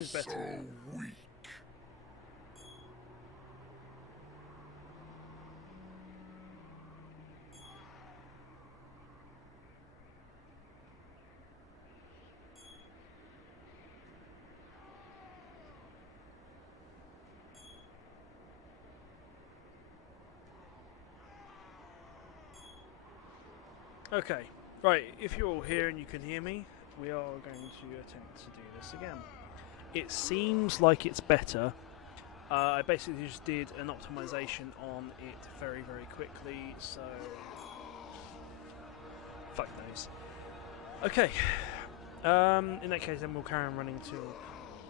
Is better. So weak. Okay, right, if you're all here and you can hear me, we are going to attempt to do this again. It seems like it's better. I basically just did an optimization on it very, very quickly, so... fuck knows. Okay, in that case then we'll carry on running till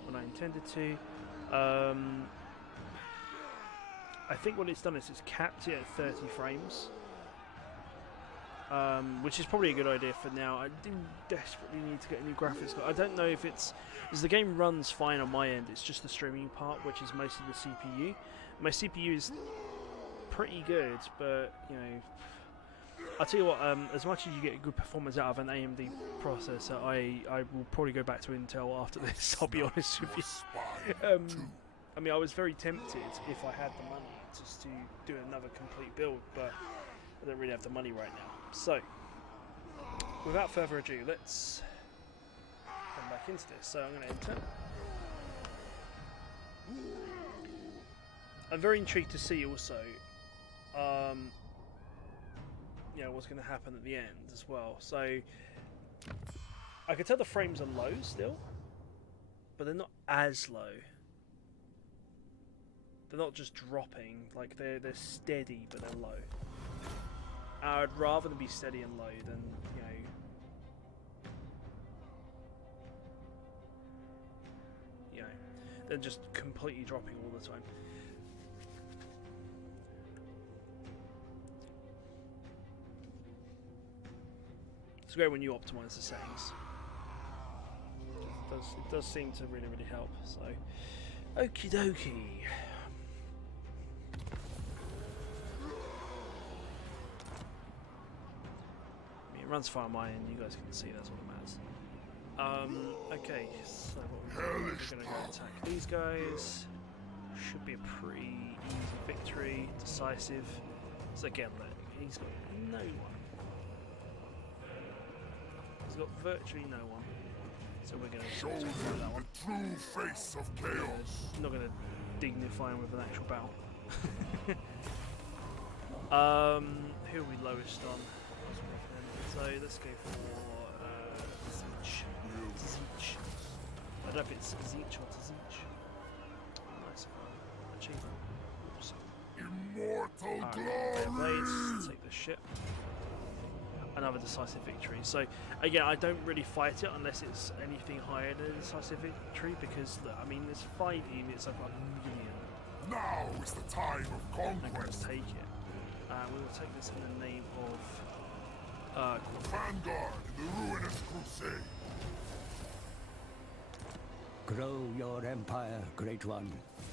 when I intended to. I think what it's done is it's capped it at 30 frames. Which is probably a good idea for now. I do desperately need to get a new graphics card. I don't know if it's... because the game runs fine on my end, it's just the streaming part, which is mostly the CPU. My CPU is pretty good, but, you know... I'll tell you what, as much as you get good performance out of an AMD processor, I will probably go back to Intel after this, I'll be honest with you. I mean, I was very tempted, if I had the money, just to do another complete build, but I don't really have the money right now. So, without further ado, let's come back into this. So I'm going to enter. I'm very intrigued to see also, you know, what's going to happen at the end as well. So, I can tell the frames are low still, but they're not as low. They're not just dropping, like they're steady, but they're low. I'd rather them be steady and low than, you know, than just completely dropping all the time. It's great when you optimize the settings. It does seem to really, really help. So, okie dokie. It runs fine on my end, you guys can see, that's what matters. Okay, so what we're going to go attack these guys. Should be a pretty easy victory, decisive. So again, look, he's got no one. He's got virtually no one. So we're going to show him the true face of chaos. Not going to dignify him with an actual battle. Who are we lowest on? So let's go for Zeech. I don't know if it's Zeech or Zeech. Nice achievement. Awesome. Immortal Alright, glory. blades, take the ship. Another decisive victory. So again, I don't really fight it unless it's anything higher than a decisive victory, because look, I mean, there's 5 units over 1 million. Now is the time of I'm going conquest. to take it. We will take this in the name of The vanguard in the ruinous crusade. Grow your empire, Great One.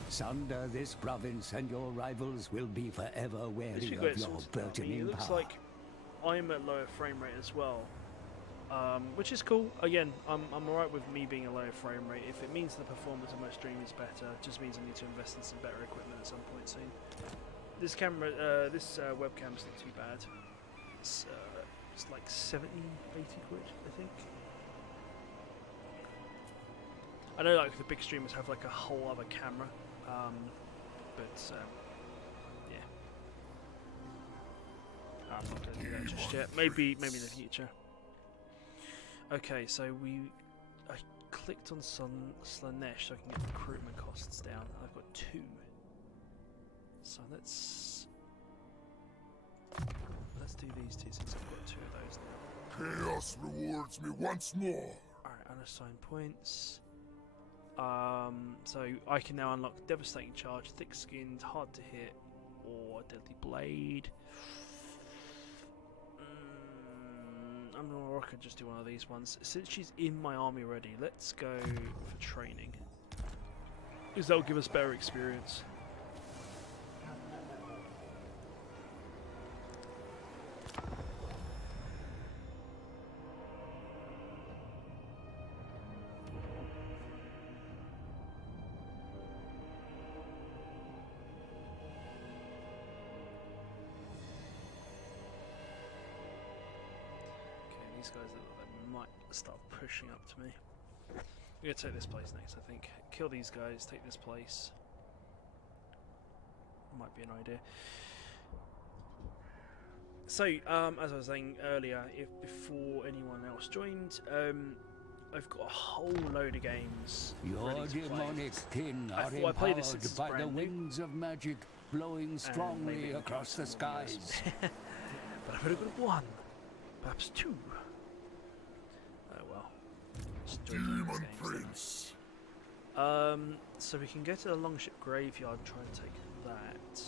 Sunder this province, and your rivals will be forever wary of your burgeoning it looks power. like I'm at lower frame rate as well, which is cool. Again, I'm alright with me being a lower frame rate. If it means the performance of my stream is better, it just means I need to invest in some better equipment at some point soon. This camera, this webcam's not too bad. It's like 70, 80 quid, I think. I know like the big streamers have like a whole other camera, but yeah. I'm not going to do that just yet. Maybe in the future. Okay, so I clicked on Slanesh so I can get recruitment costs down. I've got 2. So let's do these 2 since I've got 2 of those now. Chaos rewards me once more. Alright, unassigned points. So I can now unlock Devastating Charge, Thick-Skinned, Hard to Hit, or Deadly Blade. I'm not, I could just do one of these ones. Since she's in my army already, let's go for training, because that'll give us better experience. these guys look like they might start pushing up to me. We're going to take this place next, I think. Kill these guys, take this place. Might be an idea. So, as I was saying earlier, before anyone else joined, I've got a whole load of games Your demonic kin are empowered by the winds of magic blowing strongly across the skies. But I've only got one, perhaps two. Oh well. Demon Prince. So we can go to the Longship Graveyard and try and take that.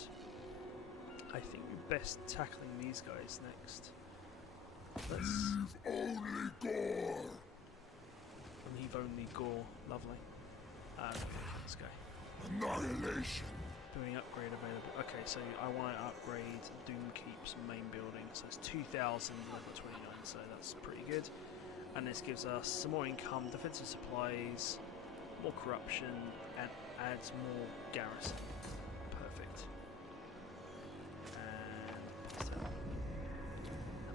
I think we're best tackling these guys next. Let's Leave only gore. leave only gore. Lovely. Let's go. Annihilation. Doing upgrade available. Okay, so I want to upgrade Doomkeep's main building. So it's 2,000 level 29, so that's pretty good. And this gives us some more income, defensive supplies, more corruption, and adds more garrison. Perfect. And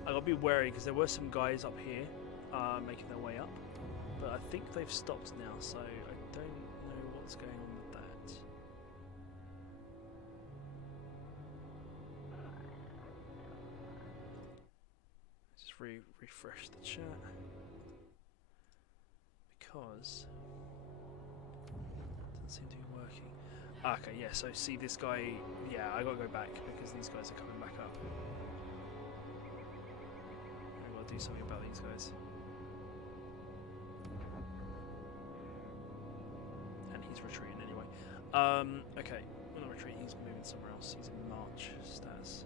I gotta be wary because there were some guys up here making their way up, but I think they've stopped now, so I don't know what's going on with that. Just refresh the chat because it doesn't seem to be working. Okay, yeah, so see this guy, yeah, I gotta go back because these guys are coming back up. I gotta do something about these guys. And he's retreating anyway. Okay, well, not retreating, he's moving somewhere else. He's in March status.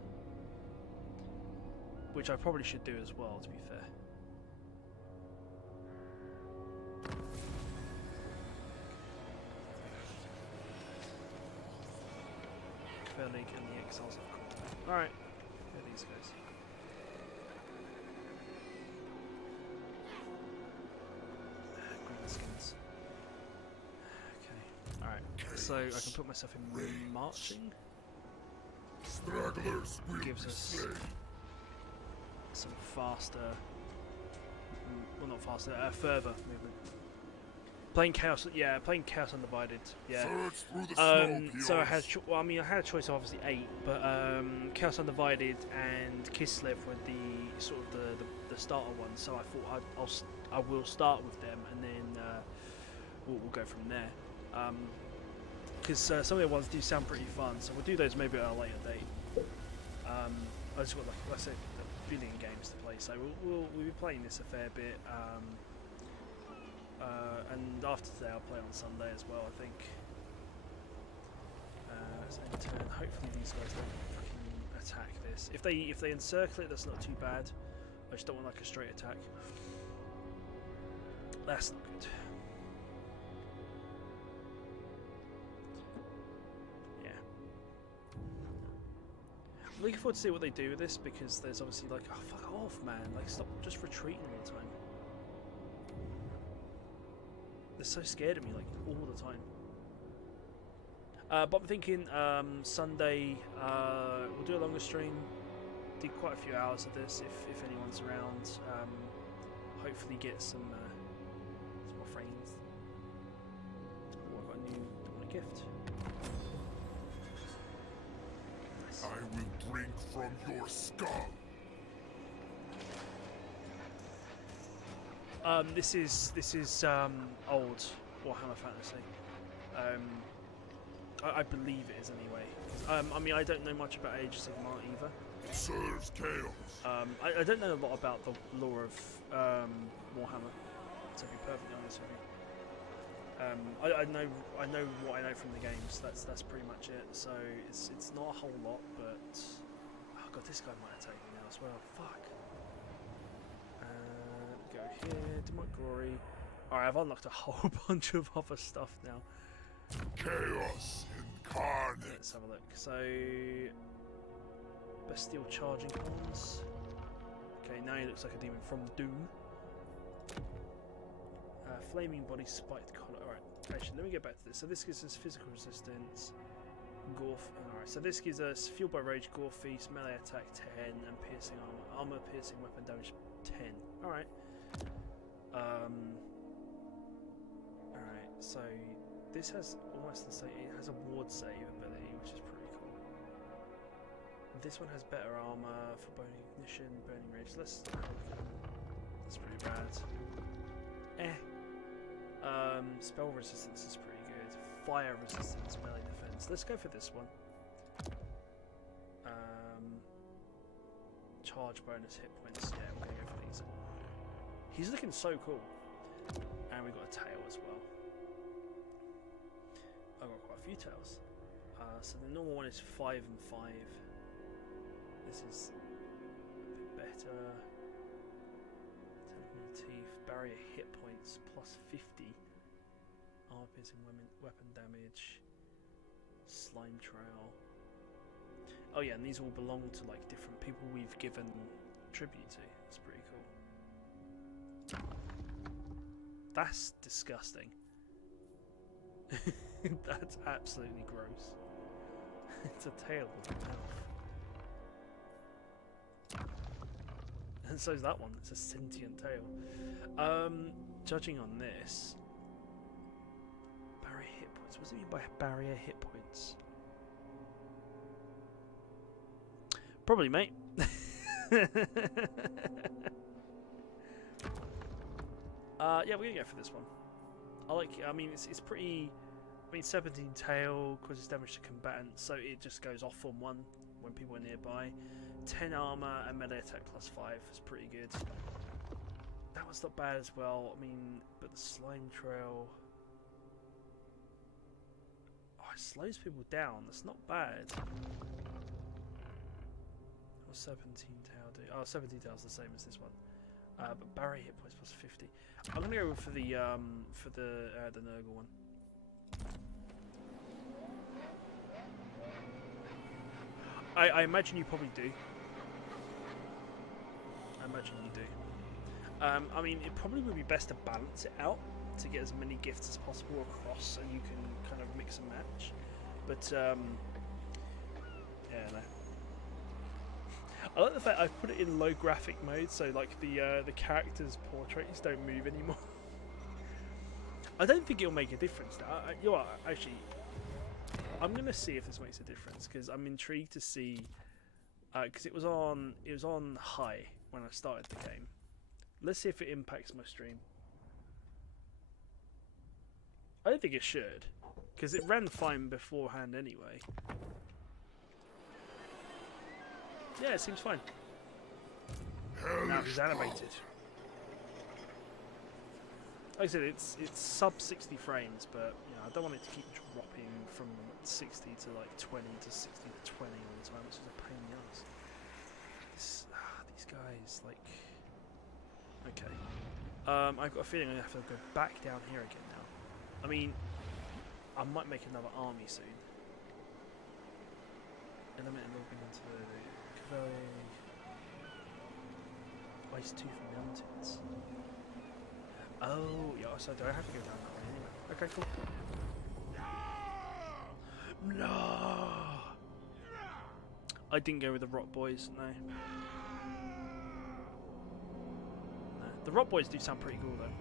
Which I probably should do as well, to be fair. Fair League and the Exiles have come. Alright, here are these guys. Greenskins. Okay, alright, so I can put myself in marching. Stragglers will Gives be us slain. some faster, well not faster, further movement. Playing Chaos, yeah, playing Chaos Undivided, yeah. Surge through the snow, So I heroes. had, well, I mean, I had a choice of obviously 8, but Chaos Undivided and Kislev were the sort of the starter ones. So I thought I will start with them, and then we'll go from there. Because some of the ones do sound pretty fun, so we'll do those maybe at a later date. I just got like I said, a billion games to play, so we'll be playing this a fair bit. And after today, I'll play on Sunday as well, I think. Let's enter. Hopefully these guys don't fucking attack this. If they encircle it, that's not too bad. I just don't want like a straight attack. That's not good. Yeah. I'm looking forward to see what they do with this, because there's obviously like, oh fuck off, man! Like stop just retreating all the time. They're so scared of me, like, all the time. But I'm thinking Sunday, we'll do a longer stream. Do quite a few hours of this if anyone's around. Hopefully get some more frames. Oh, I've got a gift. Nice. I will drink from your skull. This is old Warhammer Fantasy. I believe it is anyway. I mean, I don't know much about Age of Sigmar either. It serves chaos. I don't know a lot about the lore of Warhammer, to be perfectly honest with you. I know what I know from the games. That's pretty much it. So it's not a whole lot, but oh god, this guy might attack me now as well. Fuck. Go here, Demonic Glory. Alright, I've unlocked a whole bunch of other stuff now. Chaos incarnate. Let's have a look. So, Bestial Charging Horns. Okay, now he looks like a demon from Doom. Flaming Body, Spiked Collar. Alright, actually, let me get back to this. So this gives us physical resistance, Gore. Alright, so this gives us Fueled by Rage, Gore Feast, melee attack 10, and piercing armor. Armor piercing weapon damage 10. Alright. Alright, so this has almost the same, it has a ward save ability, which is pretty cool. This one has better armor for bone ignition, burning rage. That's pretty bad. Spell resistance is pretty good. Fire resistance, melee defense. Let's go for this one. Charge bonus hit points. Yeah, we're gonna go for these. He's looking so cool. And we've got a tail as well. I've got quite a few tails. So the normal one is 5 and 5. This is a bit better. Teeth, barrier hit points plus 50. Armor piercing weapon damage. Slime trail. Oh yeah, and these all belong to like different people we've given tribute to. It's pretty cool. That's disgusting. That's absolutely gross. It's a tail with a mouth. And so's that one. It's a sentient tail. Judging on this, barrier hit points. What does it mean by barrier hit points? Probably, mate. Yeah, we're gonna go for this one. I like it. I mean, it's pretty. I mean, 17 tail causes damage to combatants, so it just goes off on one when people are nearby. 10 armor and melee attack plus 5 is pretty good. That was not bad as well. I mean, but the slime trail. Oh, it slows people down. That's not bad. What's 17 tail do? Oh, 17 tail is the same as this one. But barrier hit points plus 50. I'm gonna go for the Nurgle one. I imagine you probably do. I imagine you do. I mean, it probably would be best to balance it out to get as many gifts as possible across, so you can kind of mix and match. But yeah, no. I like the fact I've put it in low graphic mode, so like the characters' portraits don't move anymore. I don't think it'll make a difference. You know what, actually, I'm gonna see if this makes a difference because I'm intrigued to see. Because it was on high when I started the game. Let's see if it impacts my stream. I don't think it should, because it ran fine beforehand anyway. Yeah, it seems fine. Now he's animated. Like I said, it's sub 60 frames, but you know, I don't want it to keep dropping from 60 to like 20 to 60 to 20 all the time, which is a pain in the ass. These guys, like... Okay. I've got a feeling I have to go back down here again now. I mean, I might make another army soon. Element and moving into the Cavalier. Ice Tooth and Mountains. Oh, yeah, so do I have to go down that way anyway? Okay, cool. No! I didn't go with the Rock Boys, no. No. The Rock Boys do sound pretty cool though.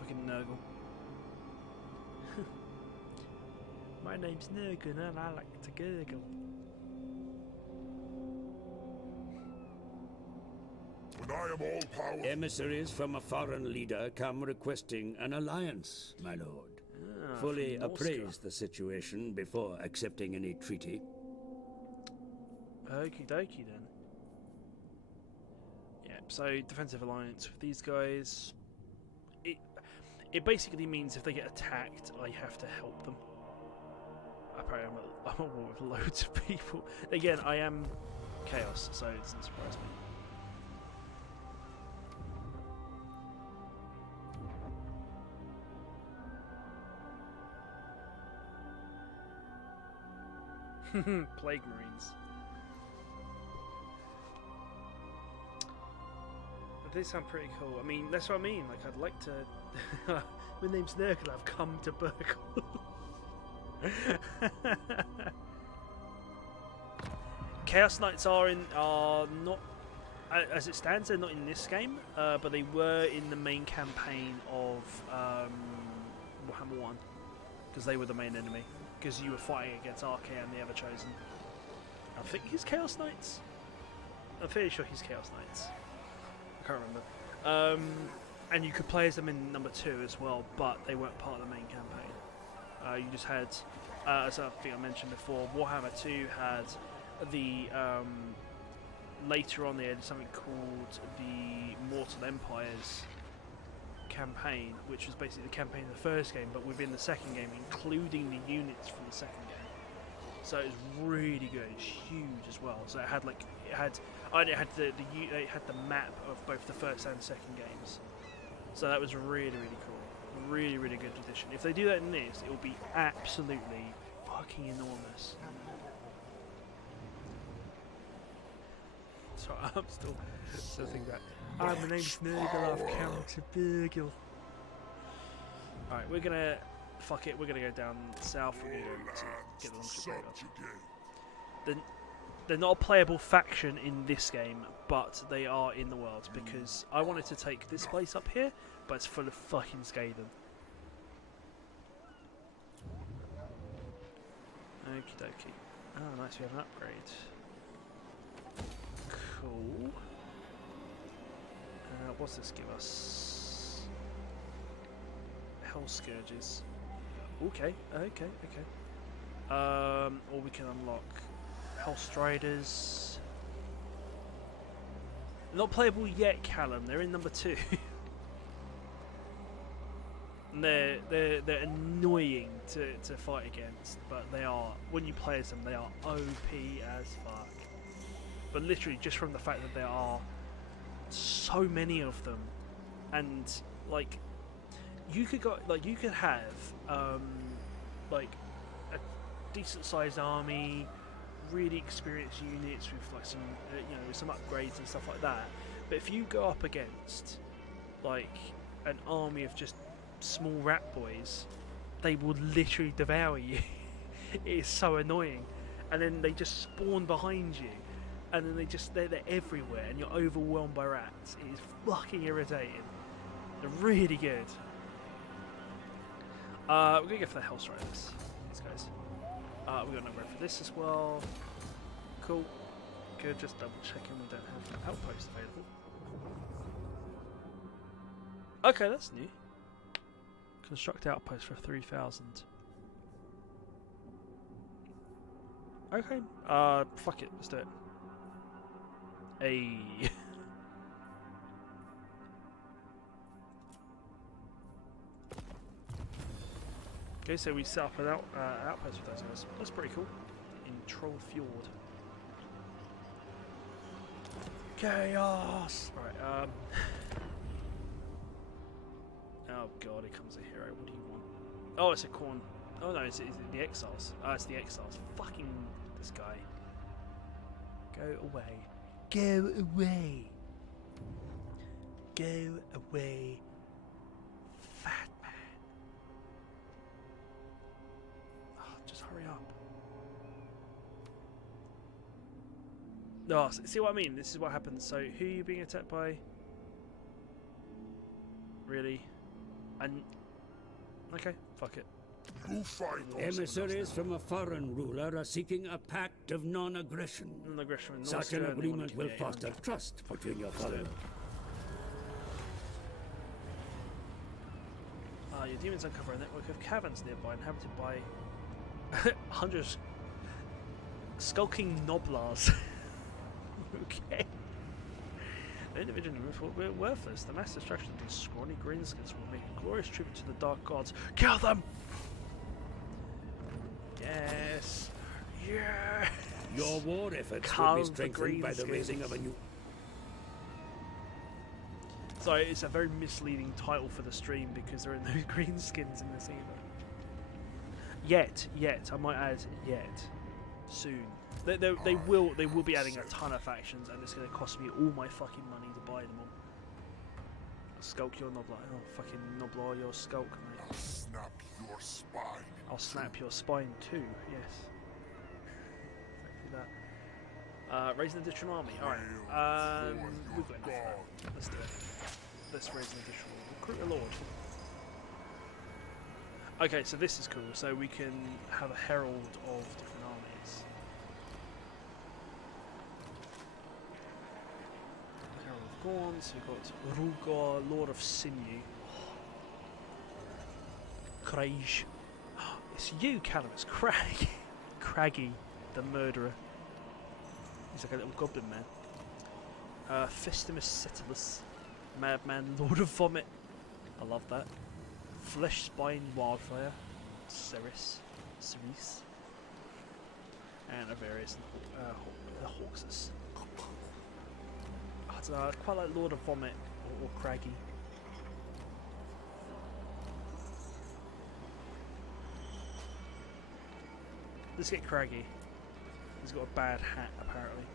Fucking Nurgle. My name's Nurgle and I like to gurgle. When I am all powerful. Emissaries from a foreign leader come requesting an alliance, my lord. Fully appraise the situation before accepting any treaty. Okie dokie then. Yeah, so defensive alliance with these guys. It basically means if they get attacked, I have to help them. Apparently I'm at war with loads of people. Again, I am chaos, so it doesn't surprise me. Plague Marines. But they sound pretty cool. I mean, that's what I mean. Like, I'd like to. My name's Nurgle. I've come to Burgle. Chaos Knights are not as it stands, they're not in this game, but they were in the main campaign of Warhammer 1, because they were the main enemy, because you were fighting against RK and the Everchosen. I think he's Chaos Knights? I'm fairly sure he's Chaos Knights. I can't remember. And you could play as them in number 2 as well, but they weren't part of the main campaign. You just had, as I think I mentioned before, Warhammer 2 had the... later on they had something called the Mortal Empires campaign, which was basically the campaign of the first game, but within the second game, including the units from the second game. So it was really good. It's huge as well. So it had it had the map of both the first and second games. So that was really cool. Really good addition. If they do that in this, it will be absolutely fucking enormous. Sorry, I'm still thinking that. My name's Nurgle, I've counted Burgle. Alright, we're gonna... Fuck it, we're gonna go down south, we're gonna go to get the longship graveyard. They're not a playable faction in this game, but they are in the world, because I wanted to take this place up here, but it's full of fucking Skaven. Okie dokie. Oh, nice, we have an upgrade. Cool. What's this give us? Hell Scourges. Okay. Or we can unlock Hell Striders. Not playable yet, Callum. They're in number 2. And they're annoying to fight against, but they are, when you play as them, they are OP as fuck. But literally, just from the fact that there are so many of them, and like you could have like a decent sized army, really experienced units with like some with some upgrades and stuff like that. But if you go up against like an army of just small rat boys, they will literally devour you. It is so annoying, and then they just spawn behind you. And then they're everywhere, and you're overwhelmed by rats. It is fucking irritating. They're really good. We're gonna go for the Hell Striders. These guys. We got an upgrade for this as well. Cool. Good. Just double checking we don't have an outpost available. Okay, that's new. Construct outpost for 3,000. Okay. Fuck it. Let's do it. Okay, so we set up an outpost with those guys. That's pretty cool. In Troll Fjord. Chaos! Alright, oh god, here comes a hero. What do you want? Oh, it's a corn. Oh no, it's the Exiles. Oh, it's the Exiles. Fucking this guy. Go away. Go away. Go away, fat man. Oh, just hurry up. Oh, see what I mean? This is what happens. So, who are you being attacked by? Really? And okay, fuck it. Emissaries from a foreign ruler are seeking a pact of non-aggression. Such an agreement will foster trust between your followers. Your demons uncover a network of caverns nearby inhabited by hundreds skulking noblars. Okay. The individual were worthless. The mass destruction of these scrawny greenskins will make a glorious tribute to the dark gods. Kill them! Yes. Yeah. Your war efforts will be strengthened by the raising of a new... Sorry, it's a very misleading title for the stream because there are no green skins in this either. Yet, I might add, yet. Soon. They will be adding a ton of factions, and it's going to cost me all my fucking money to buy them all. Skulk your Noblar. Oh, fucking Noblar, your skulk, mate. I'll snap your spine. I'll snap your spine too, yes. Exactly Raise an additional army. Alright. We've got enough of that. Let's do it. Let's raise an additional. Recruit a lord. Okay, so this is cool. So we can have a herald of different armies. Herald of Gorn. So we've got Rugor, Lord of Sinew. Craish. It's you, Callum. It's Craggy, the murderer. He's like a little goblin man. Festimus Setulus. Madman, Lord of Vomit. I love that. Flesh Spine Wildfire. Ceres. And a various the Hawkses. I quite like Lord of Vomit or Craggy. Let's get Craggy. He's got a bad hat, apparently.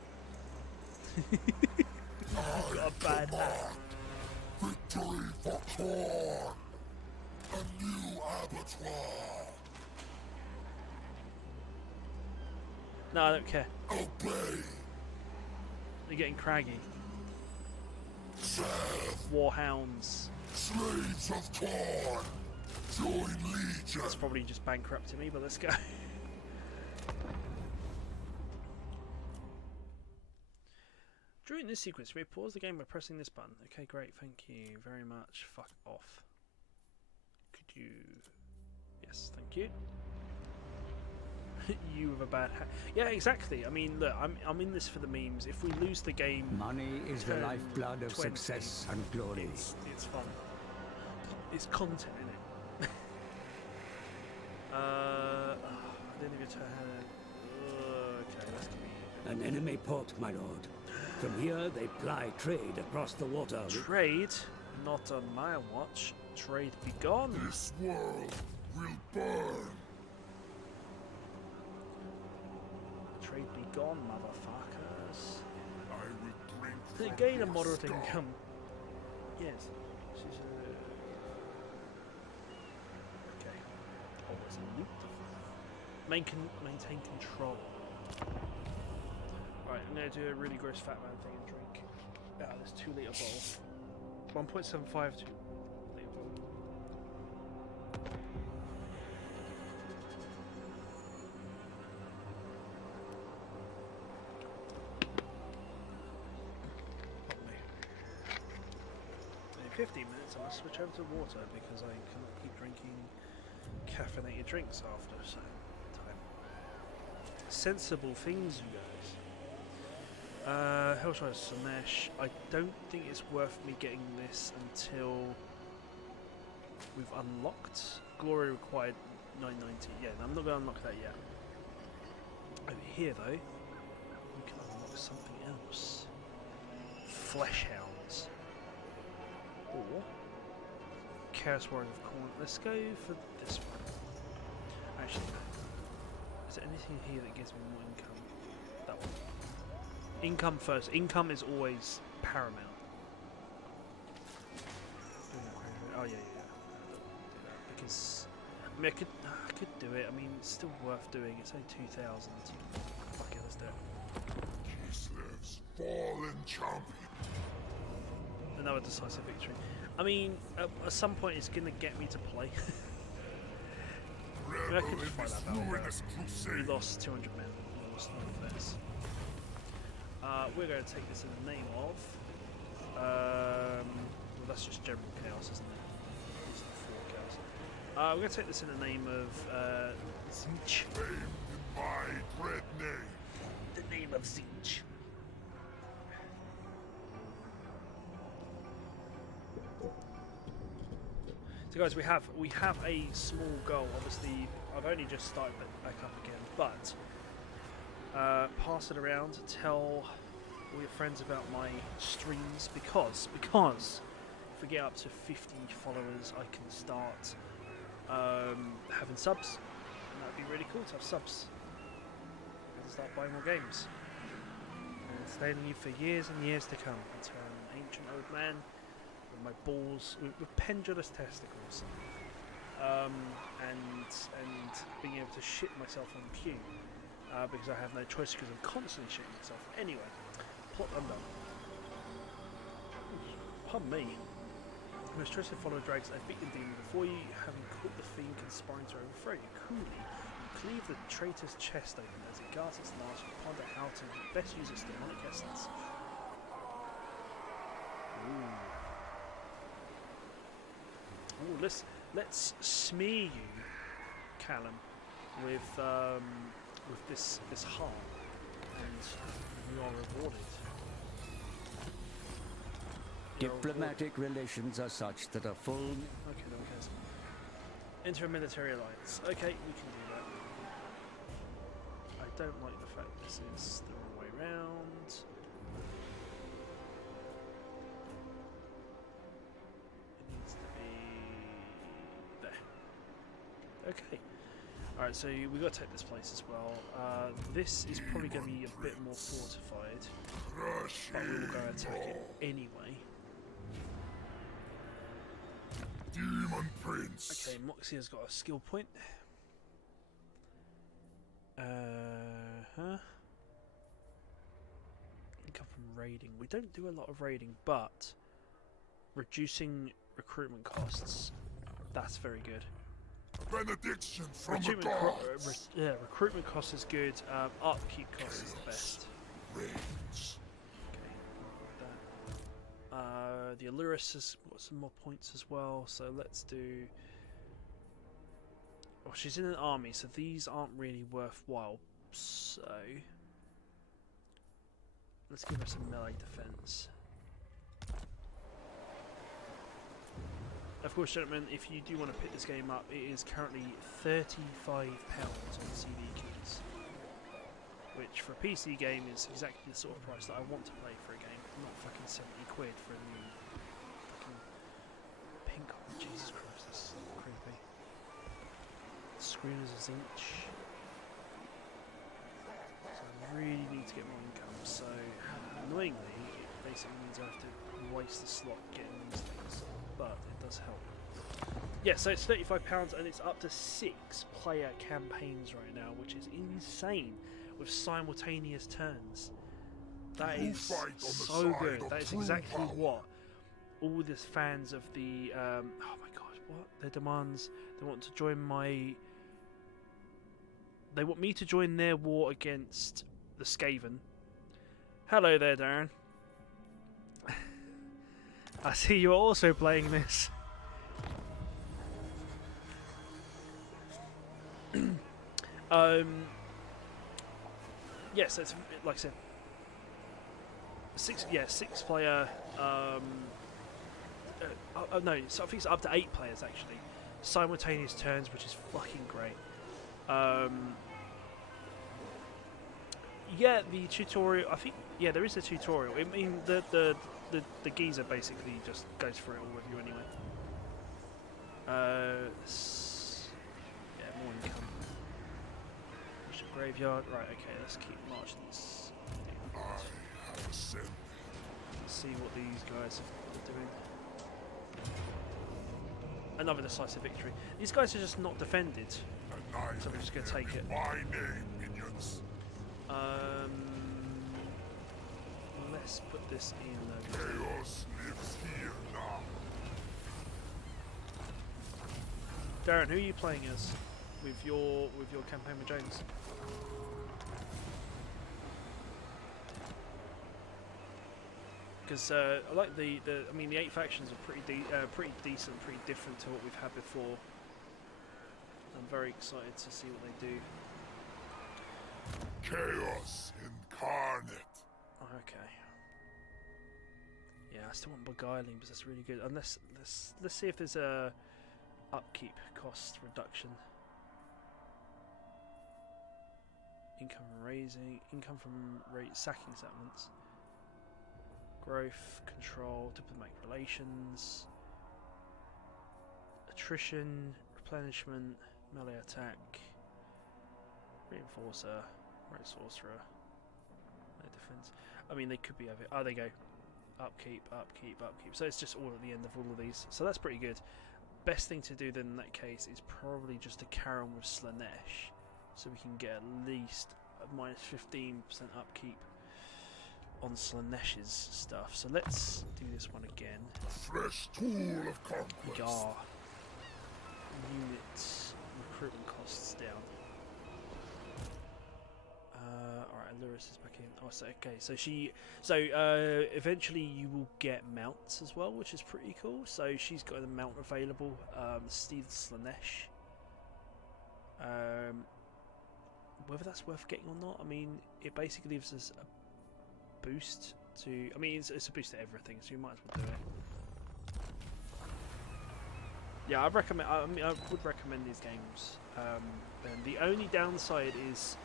He's got a bad hat. Victory for Korn! A new abattoir! No, I don't care. Obey! You're getting Craggy. Serve! Warhounds. Slaves of Korn! Join Legion! That's probably just bankrupting me, but let's go. During this sequence, we pause the game by pressing this button. Okay, great, thank you very much. Fuck off. Could you... Yes, thank you. You with a bad hat. Yeah, exactly. I mean, look, I'm in this for the memes. If we lose the game... Money is the lifeblood of success and glory. It's fun. It's content, in it. I didn't even turn hand. Okay, that's gonna be... An enemy port, my lord. From here, they ply trade across the water. Trade? Not on my watch. Trade be gone. This world will burn. Trade be gone, motherfuckers. I will drink They from gain a your moderate skull. income. Yes. She's okay. Oh, there's a loot. Maintain control. Right, I'm going to do a really gross fat man thing and drink out of this 2 litre bottle. 1.75 to 2 litre bottle. Pardon me. In 15 minutes I must switch over to water because I cannot keep drinking caffeinated drinks after so time. Sensible things, you guys. Hellshire Slanesh. I don't think it's worth me getting this until we've unlocked. Glory required 990. Yeah, I'm not going to unlock that yet. Over here, though, we can unlock something else. Flesh Hounds. Or Chaos Warriors of Corn. Let's go for this one. Actually, is there anything here that gives me more income? That one. Income first. Income is always paramount. Oh yeah. Because I mean, I could do it. I mean, it's still worth doing. It's only 2,000. Fuck it, let's do it. Kislev's fallen champion. Another decisive victory. I mean, at some point, it's gonna get me to play. I mean, I could just fight that battle. We lost 200 men. We lost none of this. We're going to take this in the name of... well, that's just general chaos, isn't it? It's not for chaos. We're going to take this in the name of Zinch. Named in my dread name. The name of Zinch. So guys, we have a small goal. Obviously, I've only just started it back up again, but pass it around, tell all your friends about my streams because if we get up to 50 followers, I can start having subs, and that'd be really cool to have subs. I can start buying more games and staying on you for years and years to come until I'm an ancient old man with my balls, with pendulous testicles, and being able to shit myself on the pew. because I have no choice because I'm constantly shooting myself. Anyway, plot undone. Pardon me. You must trust to follow drags a beaten demon before you, having caught the fiend conspiring to overthrow you. Coolly, you cleave the traitor's chest open as it guards its large and ponder how to best use its demonic essence. Ooh, let's smear you, Callum, with this heart, and you are rewarded. Diplomatic relations are such that a full... Okay, no one cares. Enter a military alliance. Okay, we can do that. I don't like the fact this is the wrong way round. It needs to be there. Okay. Alright, so we got to take this place as well. This is probably going to be a bit more fortified, but we will go attack it anyway. Demon Prince. Okay, Moxie has got a skill point. Income from raiding. We don't do a lot of raiding, but reducing recruitment costs, that's very good. Benediction from the gods. Recruitment cost is good. Upkeep cost is the best. Rage. The Allurus has got some more points as well, so let's do... Well, she's in an army, so these aren't really worthwhile, so... Let's give her some melee defense. Of course, gentlemen, if you do want to pick this game up, it is currently £35 on CD keys, which for a PC game is exactly the sort of price that I want to play for a game, not fucking 70 quid for a new fucking pink one. Jesus Christ, this is creepy. The screen is a zinch. So I really need to get more income, so annoyingly, it basically means I have to waste the slot getting these things, but it does help. Yeah, so it's £35 and it's up to 6 player campaigns right now, which is insane, with simultaneous turns. That is so good. That is exactly what all the fans of the oh my god, what their demands. They want to join my. They want me to join their war against the Skaven. Hello there, Darren. I see you are also playing this. Yes, it's like I said. 6 player. No, so I think it's up to 8 players actually. Simultaneous turns, which is fucking great. Yeah, the tutorial. I think there is a tutorial. I mean, the geezer basically just goes through it all with you anyway. Yeah, more income. Push the graveyard. Right. Okay, let's keep marching this. Let's see what these guys are doing. Another decisive victory. These guys are just not defended, so we're just going to take it. My name, minions. Let's put this in. Chaos lives here now. Darren, who are you playing as with your campaign with James? Because I like the 8 factions are pretty decent, pretty different to what we've had before. I'm very excited to see what they do. Chaos incarnate. Oh, okay. Yeah, I still want beguiling, but that's really good. Unless let's see if there's a upkeep cost reduction. Income from sacking settlements. Growth, control, diplomatic relations, attrition, replenishment, melee attack, reinforcer, right sorcerer, no defense. I mean, they could be over. Oh, they go. Upkeep. So it's just all at the end of all of these. So that's pretty good. Best thing to do then in that case is probably just to carry on with Slanesh, so we can get at least minus 15% upkeep on Slanesh's stuff. So let's do this one again. Fresh tool of conquest. Gar. Units. Recruitment costs down. Alright, Luris is back in. Oh, so okay. So eventually you will get mounts as well, which is pretty cool. So she's got a mount available. Steve Slanesh. Whether that's worth getting or not, I mean, it basically gives us a boost to. I mean, it's a boost to everything, so you might as well do it. Yeah, I recommend. I mean, I would recommend these games. And the only downside is,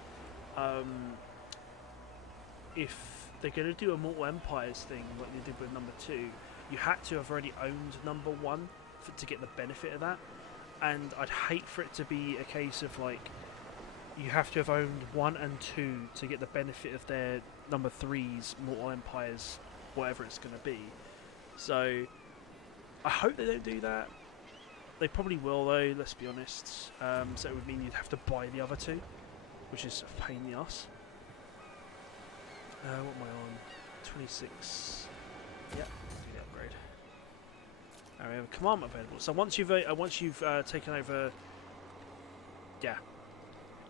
if they're going to do a Mortal Empires thing like they did with number 2, you had to have already owned number 1 to get the benefit of that. And I'd hate for it to be a case of like you have to have owned 1 and 2 to get the benefit of their number 3's Mortal Empires, whatever it's going to be. So I hope they don't do that. They probably will though, let's be honest. So it would mean you'd have to buy the other 2, which is a pain in the ass. What am I on? 26. Yep, do the upgrade. We have a commandment available. So once you've taken over,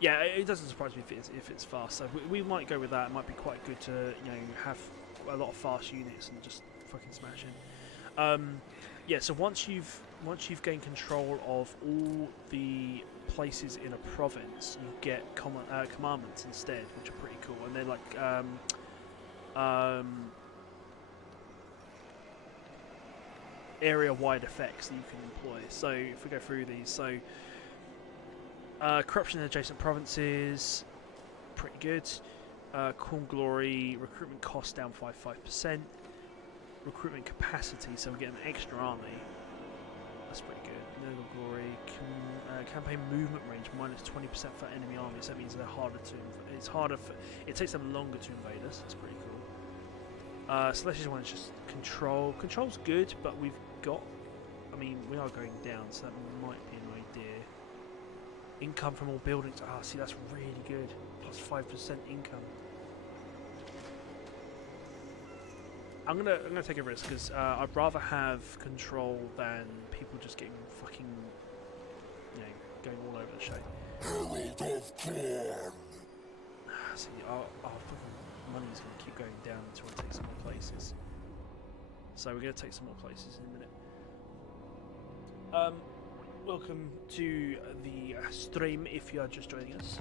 yeah, it doesn't surprise me if it's fast. So we might go with that. It might be quite good to have a lot of fast units and just fucking smash in. Yeah. So once you've gained control of all the places in a province, you get commandments instead, which are pretty cool, and they're like area-wide effects that you can employ. So if we go through these, so corruption in adjacent provinces, pretty good. Corn Glory, recruitment cost down 5%. Recruitment capacity, so we get an extra army. That's pretty good. Noble Glory, campaign movement range minus 20% for enemy armies. That means they're harder to. It takes them longer to invade us. That's pretty cool. Celestial's one is just control. Control's good, but we've got. I mean, we are going down, so that might be an idea. Income from all buildings. See, that's really good. Plus 5% income. I'm gonna take a risk because I'd rather have control than people just getting fucking, going all over the show. Herald of Corn. See, our fucking money's gonna keep going down until we take some more places. So we're gonna take some more places in a minute. Welcome to the stream. If you are just joining us,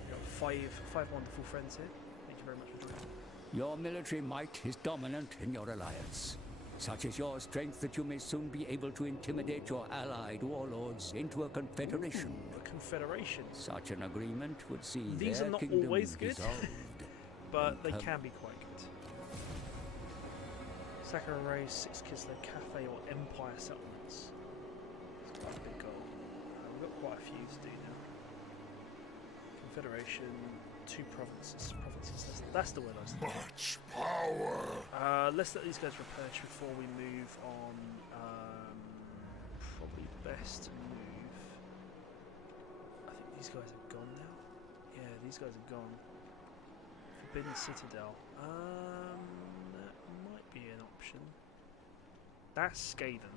we've got five wonderful friends here. Thank you very much for joining. Your military might is dominant in your alliance. Such is your strength that you may soon be able to intimidate your allied warlords into a confederation. A confederation? Such an agreement would see these their are not kingdom always good, dissolved. but they can be quite good. Sakura Race, 6 Kislev Cafe or Empire settlements. It's quite a big goal. We've got quite a few to do now. Confederation. 2 provinces. That's the word I was thinking. Much power. Let's let these guys replenish before we move on. Probably best to move. I think these guys are gone now. Yeah, these guys are gone. Forbidden Citadel. That might be an option. That's Skaden.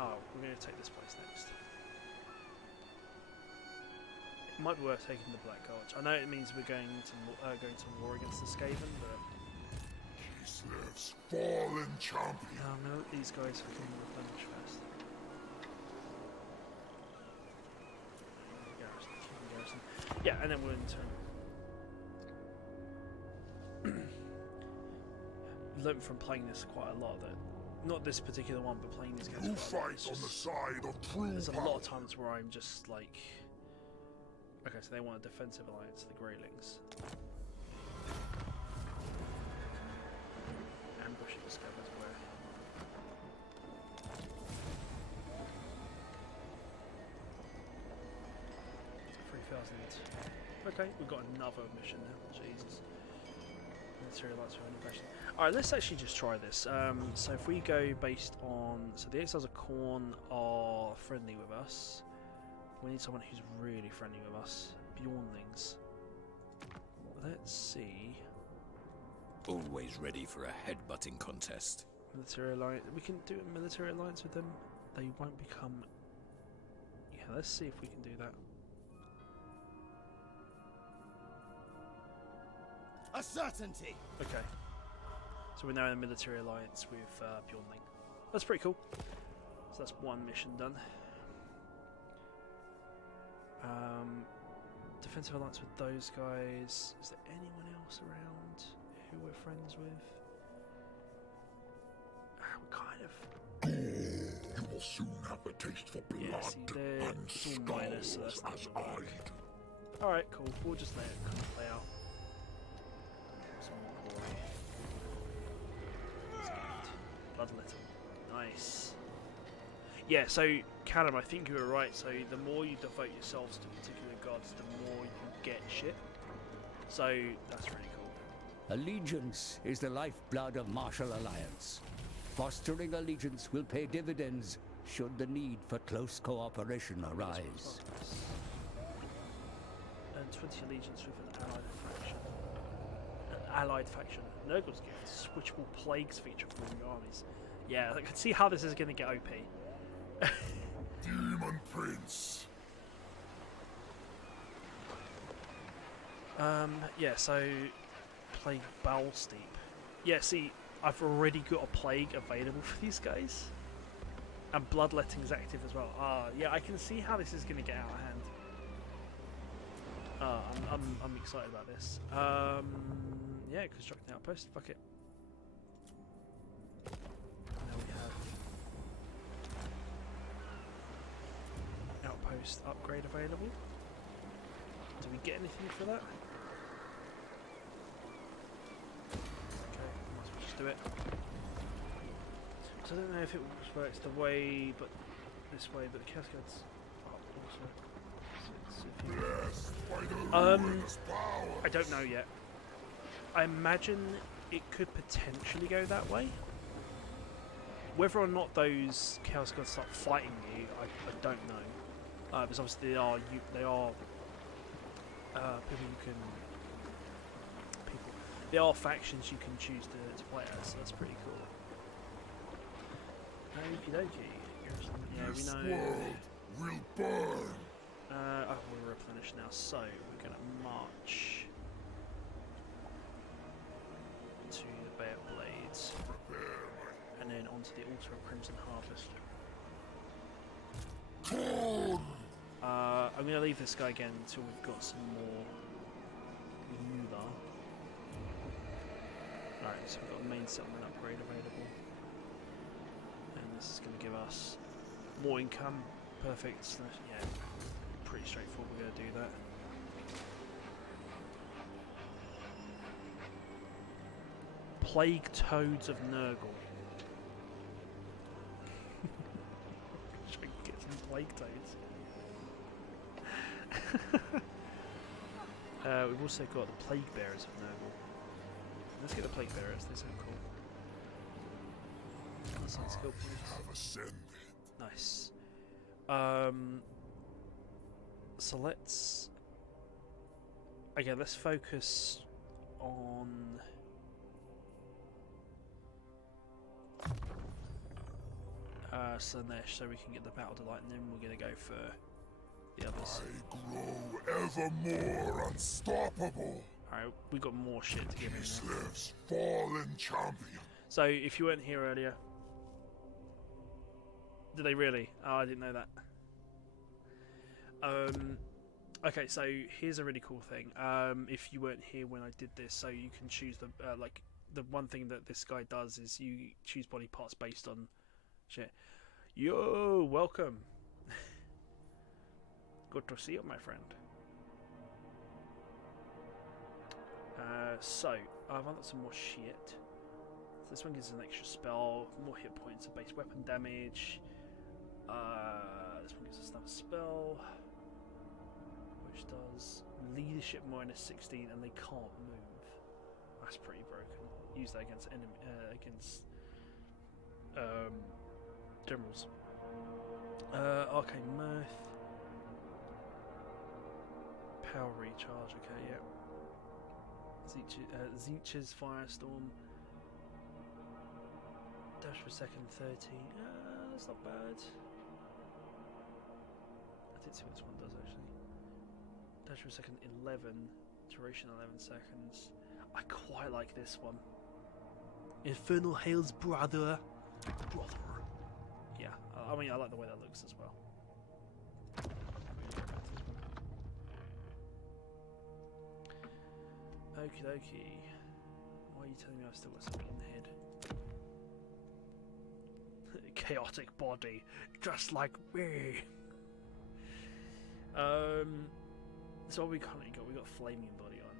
Oh, we're going to take this place next. It might be worth taking the Black Arch. I know it means we're going to war against the Skaven, but Kislev's fallen champion. no, these guys can replenish fast. Garrison. Yeah, and then we'll in turn. Learned from playing this quite a lot that not this particular one, but playing these games. Who fights on the side of true There's a power? lot of times where I'm just like. Okay, so they want a defensive alliance, the Greylings. Ambushing discovers where. 3,000. Okay, we've got another mission now. Jesus. Military alliance for an invasion. Alright, let's actually just try this. So if we go based on. So the Exiles of Khorne are friendly with us. We need someone who's really friendly with us. Bjornlings. Let's see. Always ready for a headbutting contest. Military alliance. We can do a military alliance with them. They won't become. Yeah, let's see if we can do that. A certainty. Okay. So we're now in a military alliance with Bjornling. That's pretty cool. So that's one mission done. Defensive alliance with those guys. Is there anyone else around who we're friends with? We're kind of. You will soon have a taste for blood Yeah, see, they're and it's all minus, so skulls that's as not I gonna work. do. Alright, cool. We'll just let it kind of play out. Some more glory. That's good. Bloodletting. Nice. Yeah, so, Callum, I think you were right. So, the more you devote yourselves to particular gods, the more you get shit. So, that's really cool. Allegiance is the lifeblood of martial alliance. Fostering allegiance will pay dividends should the need for close cooperation arise. Earn 20 allegiance with an allied faction. An allied faction. Nurgle's gift. Switchable plagues feature for all your armies. Yeah, I can see how this is going to get OP. Demon Prince. Yeah, so Plague Bowl Steep. Yeah, see, I've already got a plague available for these guys. And Bloodletting's active as well. Yeah, I can see how this is going to get out of hand. I'm excited about this. Yeah, construct an outpost. Fuck it. Now we have outpost upgrade available. Do we get anything for that? Okay, might as well just do it. So I don't know if it works the way, but this way, but the cascades are also. I don't know yet. I imagine it could potentially go that way. Whether or not those Chaos Gods start fighting you, I don't know. Because obviously they are people you can. There are factions you can choose to play as, so that's pretty cool. Okie dokie. Yeah, we This know. world will burn. We're replenished now, so we're going to march to the Bay of Blades, and then onto the Altar of Crimson Harvest. I'm going to leave this guy again until we've got some more moolah. Alright, so we've got a main settlement upgrade available. And this is going to give us more income. Perfect. So, yeah, pretty straightforward. We're going to do that. Plague Toads of Nurgle. Try and get some Plague Toads. We've also got the Plague Bearers of Nurgle. Let's get the Plague Bearers, they sound cool. That sounds cool. Have ascended. Nice. So let's... Okay, let's focus on... Slanesh, so we can get the Battle Delight, and then we're going to go for the others. I grow ever more unstoppable. Alright, we got more shit to give him now. Kislev's fallen champion. So, if you weren't here earlier... Did they really? Oh, I didn't know that. Okay, so here's a really cool thing. If you weren't here when I did this, so you can choose the... like, the one thing that this guy does is you choose body parts based on shit. Yo, welcome. Good to see you, my friend. So, I've got some more shit. So this one gives us an extra spell, more hit points, and base weapon damage. This one gives us another spell, which does leadership minus 16, and they can't move. That's pretty broken. Use that against generals. Arcane Mirth. power recharge. Okay, yeah. Zeech's Firestorm. Dash per second 30. That's not bad. I did see what this one does actually. Dash per second 11. Duration 11 seconds. I quite like this one. Infernal Hail's brother. Yeah, I mean, I like the way that looks as well. Okie dokie. Why are you telling me I've still got something in the head? Chaotic body, just like me. So what we currently got? We got flaming body on.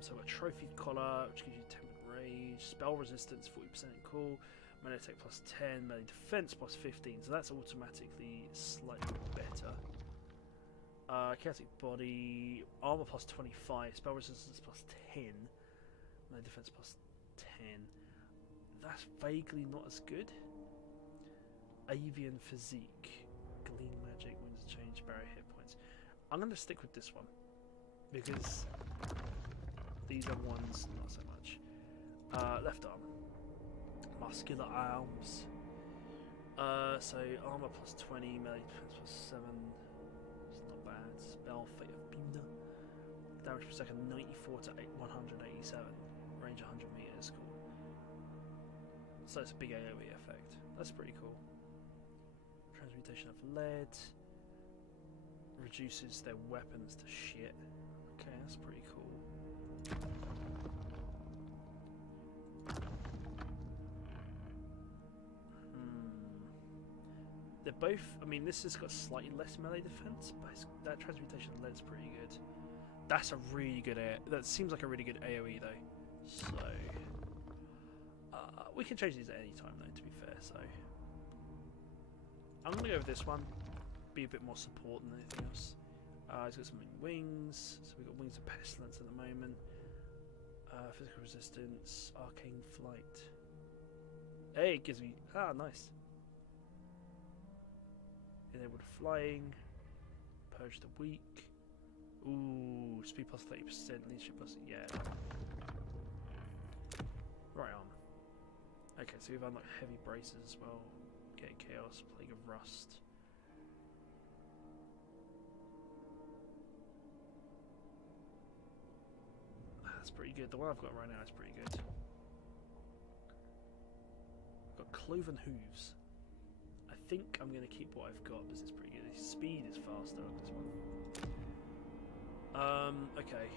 So we've got trophy collar, which gives you tempered rage, spell resistance 40% in cool, melee attack plus 10, melee defense plus 15. So that's automatically slightly better. Chaotic body, armor plus 25, spell resistance plus 10, melee defense plus 10. That's vaguely not as good. Avian physique, glean magic, winds of change, barrier hit points. I'm going to stick with this one because these other ones not so much. Left arm, muscular arms. So armor plus 20, melee defense plus 7. Bad. Spell Fate of Bina. Damage per second 94 to 187. Range 100 meters. Cool. So it's a big AoE effect. That's pretty cool. Transmutation of lead. Reduces their weapons to shit. Okay, that's pretty cool. They're both, I mean, this has got slightly less melee defense, but that transmutation of lead's pretty good. That's a really good that seems like a really good AoE though. So we can change these at any time though, to be fair. So I'm gonna go with this one. Be a bit more support than anything else. It's got some wings, so we've got wings of pestilence at the moment. Physical resistance, arcane flight. Hey, it gives me nice. Enabled flying, purge the weak. Ooh, speed plus 30%, leadership plus right on. Okay, so we've unlocked heavy braces as well. Get chaos, plague of rust. That's pretty good. The one I've got right now is pretty good. I've got cloven hooves. I think I'm going to keep what I've got because it's pretty good. His speed is faster on this one. Okay.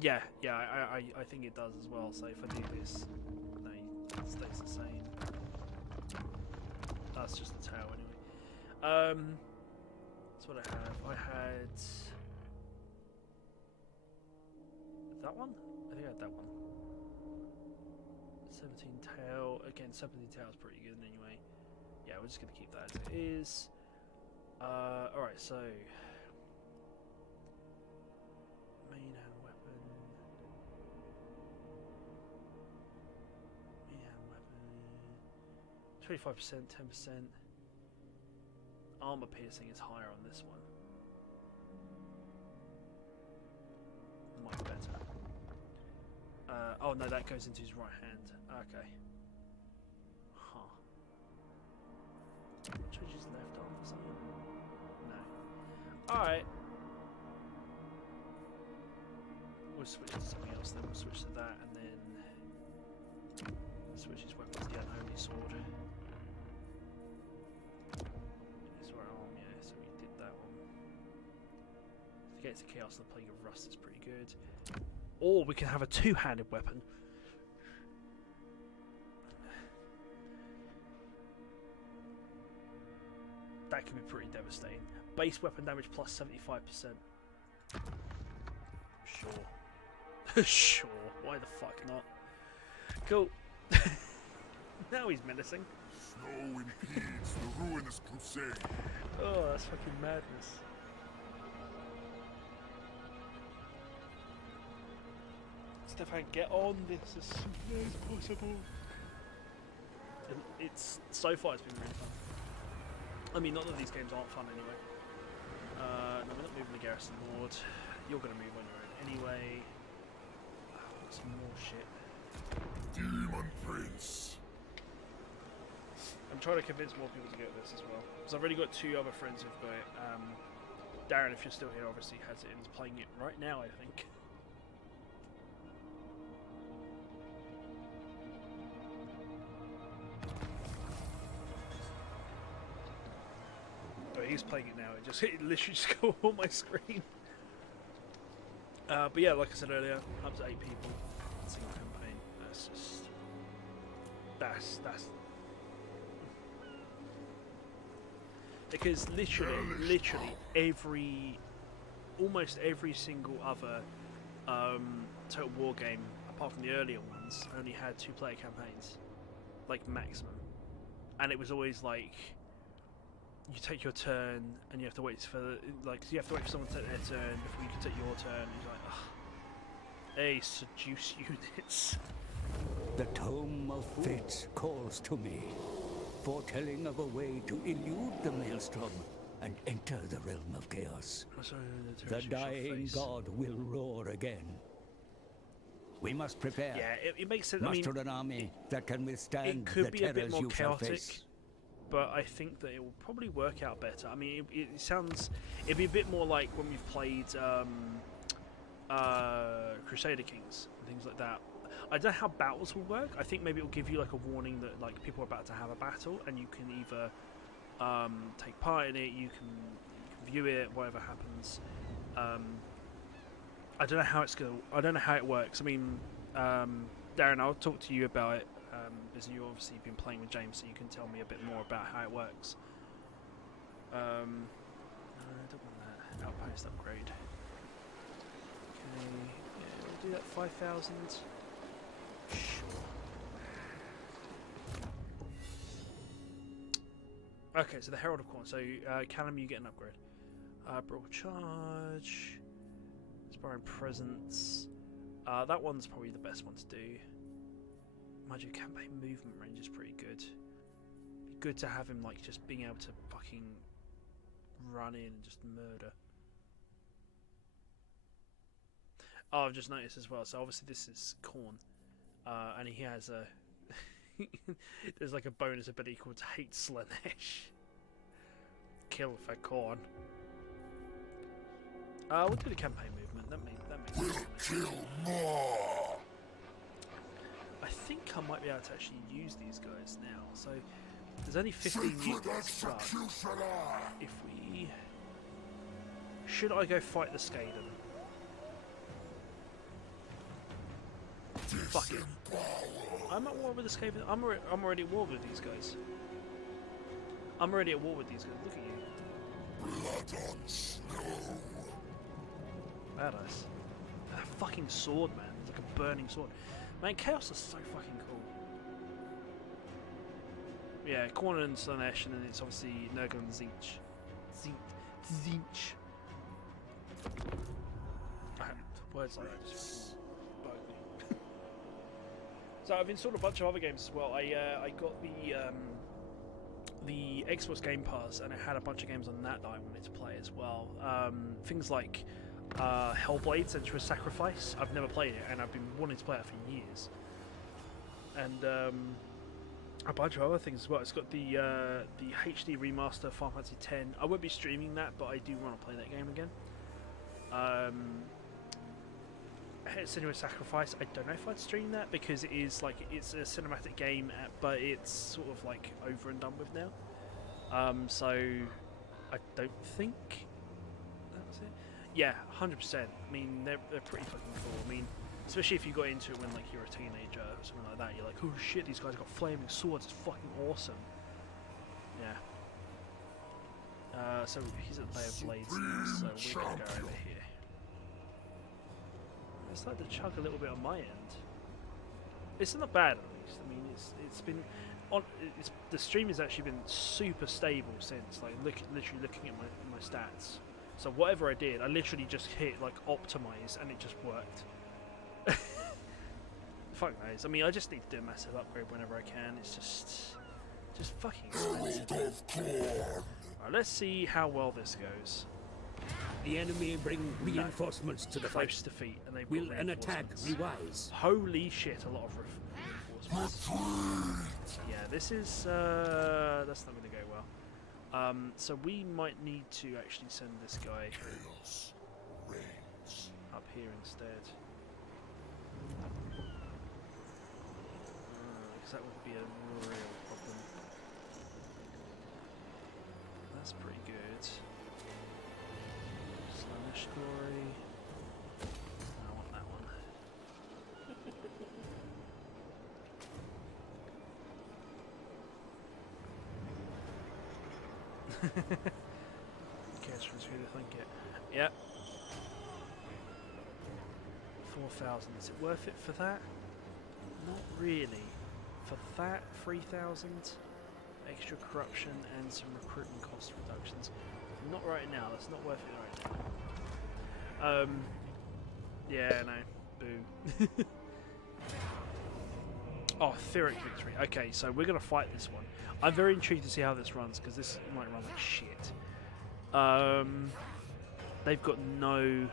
Yeah, I think it does as well. So if I do this, no, it stays the same. That's just the tail anyway. That's what I have. I had that one? I think I had that one. 17 tail. Again, 17 tail is pretty good anyway. Yeah, we're just going to keep that as it is. Alright, so main hand weapon. Main hand weapon. 25%, 10%. Armor piercing is higher on this one. Might be better. Oh no, that goes into his right hand. Okay. Huh. Change his left arm for something? No. Alright. We'll switch to something else then. We'll switch to that and then switch his weapon to the unholy sword. His right arm, yeah, so we did that one. To get to chaos, the plague of rust is pretty good. Or we can have a two-handed weapon. That could be pretty devastating. Base weapon damage plus 75%. Sure. Sure. Why the fuck not? Cool. Now he's menacing. Snow impedes the ruinous crusade. Oh, that's fucking madness. Stefan, get on this as soon as possible. It's so far it's been really fun. I mean, not that these games aren't fun anyway. No, we're not moving the garrison lord. You're going to move on your own anyway. Some more shit. Demon Prince. I'm trying to convince more people to get this as well. Because I've already got 2 other friends who've got it. Darren, if you're still here, obviously has it and is playing it right now, I think. Oh, he's playing it now. It literally just got on my screen. But yeah, like I said earlier, up to 8 people. Single campaign. That's just... That's... Because literally almost every single other Total War game, apart from the earlier ones, only had 2-player campaigns, like maximum, and it was always like you take your turn and you have to wait for someone to take their turn before you can take your turn. And you're like, ugh. Hey, seduce units. The Tome of Fates calls to me, foretelling of a way to elude the Maelstrom and enter the realm of chaos. The dying god will roar again. We must prepare. Yeah, it makes sense. Muster an army that can withstand it could the be a bit terrors more you shall chaotic, face. but I think that it will probably work out better. I mean, it'd be a bit more like when we've played Crusader Kings and things like that. I don't know how battles will work. I think maybe it will give you like a warning that like people are about to have a battle, and you can either take part in it, you can view it, whatever happens. I don't know how it's going. I don't know how it works. I mean, Darren, I'll talk to you about it, as you obviously been playing with James, so you can tell me a bit more about how it works. No, I don't want that outpost upgrade. Okay, yeah, we'll do that 5,000. Okay, so the Herald of Corn. So, Callum, you get an upgrade. Broad Charge. Inspiring Presence. That one's probably the best one to do. Magic Campaign movement range is pretty good. Be good to have him, like, just being able to fucking run in and just murder. Oh, I've just noticed as well. So, obviously, this is Corn. And he has a... there's like a bonus ability called Hate Slanesh. Kill for Corn. We'll do the campaign movement. That makes sense. Kill more. I think I might be able to actually use these guys now. So there's only 15 units, but if we... Should I go fight the Skaden? Fuck it. I'm at war with the Skaven. I'm already at war with these guys. I'm already at war with these guys. Look at you. Blood on snow. Badass. That fucking sword, man. It's like a burning sword. Man, Chaos is so fucking cool. Yeah, Corn and Slanesh, and then it's obviously Nurgle and Zinch. Zinch. Words like that just bug me. So I've installed a bunch of other games as well. I got the Xbox Game Pass, and it had a bunch of games on that I wanted to play as well. Things like Hellblade: Sensuous Sacrifice. I've never played it, and I've been wanting to play it for years. And a bunch of other things as well. It's got the HD remaster Final Fantasy X. I won't be streaming that, but I do want to play that game again. Sensuous Sacrifice, I don't know if I'd stream that because it is like it's a cinematic game, but it's sort of like over and done with now. So I don't think that was it. Yeah, 100%. I mean, they're pretty fucking cool. I mean, especially if you got into it when like you're a teenager or something like that. You're like, oh shit, these guys got flaming swords. It's fucking awesome. Yeah. So he's at the Bay of Blades now, so we're gonna go over here. It's starting to chug a little bit on my end. It's not bad, at least. I mean, it's been on. The stream has actually been super stable since. Like, literally looking at my stats. So whatever I did, I literally just hit like optimize, and it just worked. Fuck knows. I mean, I just need to do a massive upgrade whenever I can. It's just fucking expensive. Alright, let's see how well this goes. The enemy bring reinforcements to the fight. Close defeat, and they Will an attack be wise? Holy shit! A lot of reinforcements. Yeah, this is that's not going to go well. So we might need to actually send this guy Chaos reigns. up here instead. Because that would be a real problem. That's pretty good. Slanish Glory. I want that one. Cares for us who to think it. Yep. 4,000. Is it worth it for that? Not really. For that, 3,000 extra corruption and some recruitment cost reductions. Not right now. That's not worth it right now. Yeah, no. Boo. Oh, Theoric Victory. Okay, so we're gonna fight this one. I'm very intrigued to see how this runs because this might run like shit. They've got no.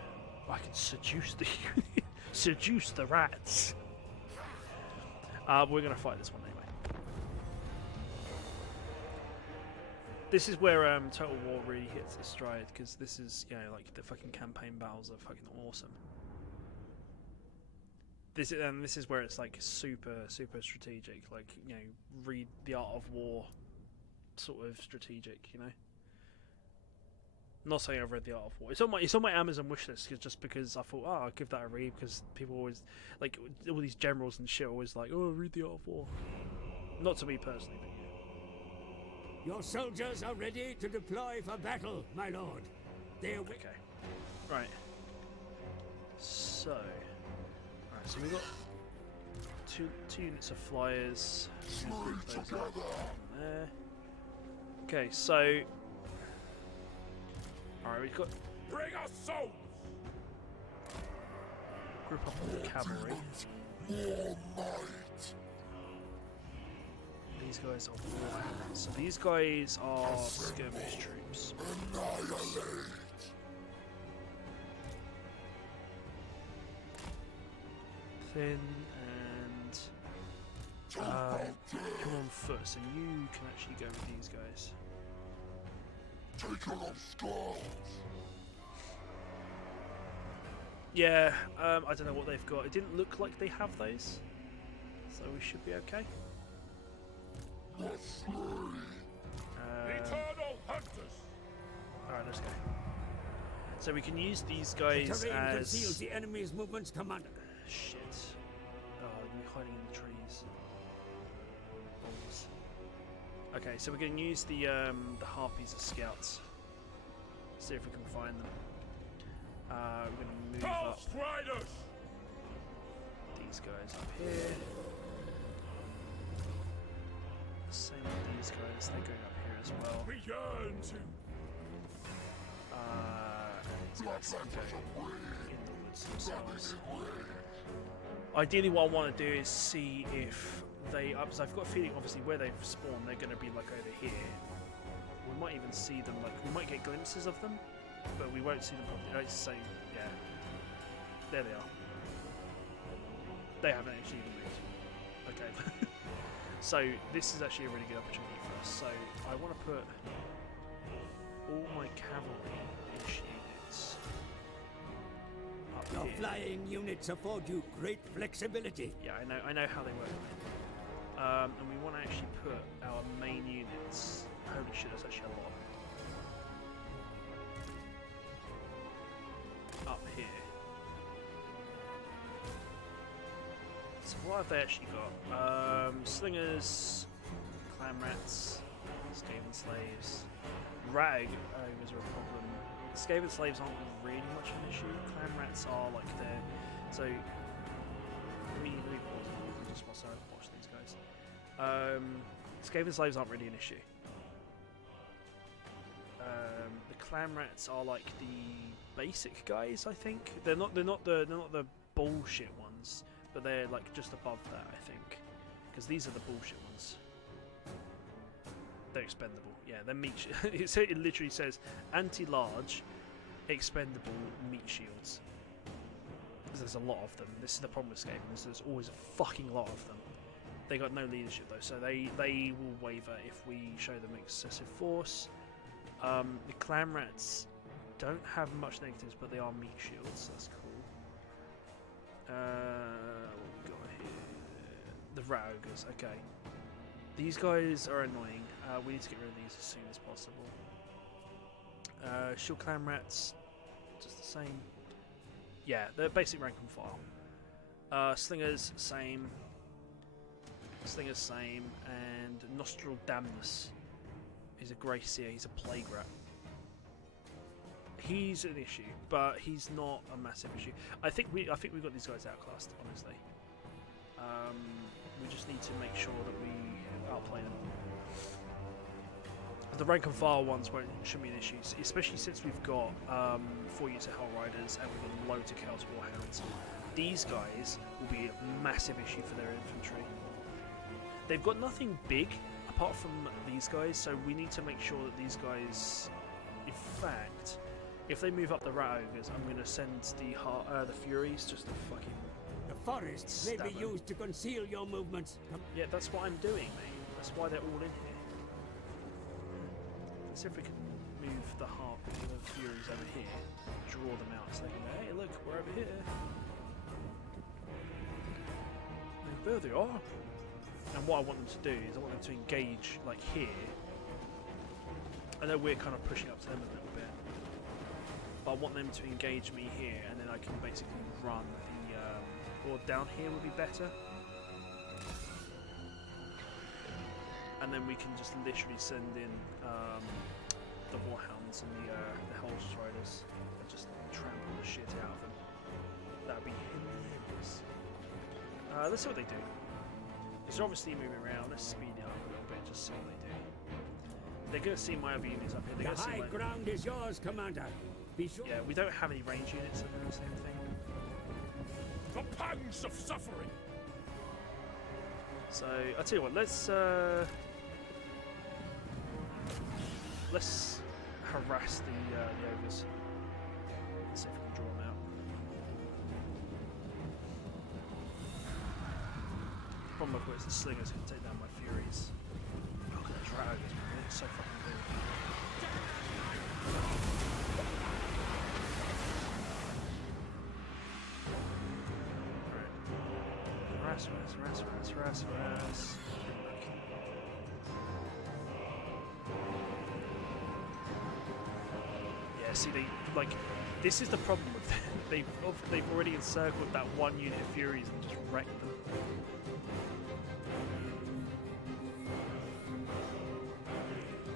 I can seduce the seduce the rats. We're gonna fight this one anyway. This is where Total War really hits its stride because this is, you know, like the fucking campaign battles are fucking awesome. This is where it's like super strategic, like, you know, read the Art of War sort of strategic, you know. Not saying I've read the Art of War. It's on my Amazon wishlist just because I thought, oh, I'll give that a read because people always like all these generals and shit always like, oh, read the Art of War. Not to me personally, but yeah. Your soldiers are ready to deploy for battle, my lord. They're okay. Right. So, alright, so we got two units of flyers. Those up there. Okay, so. Alright, we've got. Bring us souls! Group up on the cavalry. More might. These guys are Warhammer. So these guys are skirmish troops. Annihilate. Thin and come on foot, so you can actually go with these guys. Take on skulls. Yeah, I don't know what they've got. It didn't look like they have those, so we should be okay. Eternal hunters. Alright, let's go. So we can use these guys the terrain as... conceals the enemy's movements, Commander. Shit. Oh, they're hiding in the trees. Balls. Okay, so we're going to use the harpies as scouts. See if we can find them. We're going to move up Riders. these guys up here. Same with these guys, they're going up here as well. We yearn to. And these guys can go in the woods themselves. Ideally, what I want to do is see if they. Because I've got a feeling, obviously, where they've spawned, they're going to be like over here. We might even see them, like we might get glimpses of them, but we won't see them properly. So yeah, there they are. They haven't actually even moved. Okay. So this is actually a really good opportunity for us. So I want to put all my cavalry units up Your here. flying units afford you great flexibility. Yeah, I know how they work. And we want to actually put our main units. Holy shit, that's actually a lot. Up here. So what have they actually got? Slingers, clan rats, Skaven slaves. Rag was a problem. Skaven slaves aren't really much of an issue. Clan rats are like they're so. Let me pause it just whilst I watch these guys. Skaven slaves aren't really an issue. The clan rats are like the basic guys. I think they're not the bullshit ones. But they're like just above that, I think, because these are the bullshit ones. They're expendable. Yeah, they're meat. It literally says anti-large, expendable meat shields. Because there's a lot of them. This is the problem with Skaven, there's always a fucking lot of them. They got no leadership though, so they will waver if we show them excessive force. The clan rats don't have much negatives, but they are meat shields. That's cool. What we got here? The rat ogres. Okay, these guys are annoying. We need to get rid of these as soon as possible. Shield clan rats, just the same. Yeah, they're basic rank and file. Slingers, same. Slingers, same. And Nostril Damnus. He's a Grey Seer. He's a Plague Rat. He's an issue, but he's not a massive issue. I think we got these guys outclassed. Honestly, we just need to make sure that we outplay them. The rank and file ones shouldn't be an issue, especially since we've got 4 units of Hell Riders and we've got loads of Chaos Warhounds. These guys will be a massive issue for their infantry. They've got nothing big apart from these guys, so we need to make sure that these guys, in fact, if they move up the Rat Ogres, I'm going to send the Furies just to fucking... The forests may be used to conceal your movements. Yeah, that's what I'm doing, mate. That's why they're all in here. Let's see if we can move the Furies over here, draw them out so they can go, hey look, we're over here. And there they are. And what I want them to do is I want them to engage like here. I know we're kind of pushing up to them a little bit, but I want them to engage me here, and then I can basically run the or down here would be better. And then we can just literally send in the Warhounds and the Hell Riders and just trample the shit out of them. That'd be hilarious. Let's see what they do. Because they're obviously moving around. Let's speed it up a little bit, just see what they do. They're going to see my other units up here. They're the high ground is yours, Commander. Be sure. Yeah, we don't have any range units that do the same thing. The pangs of suffering. So I'll tell you what. Let's harass the ogres. Let's see if we can draw them out. The problem with it is the slingers can take down my furies. Look at those rat ogres, man. It's so fucking good. Harass. Yeah, see, this is the problem with them. They've already encircled that one unit of Furies and just wrecked them.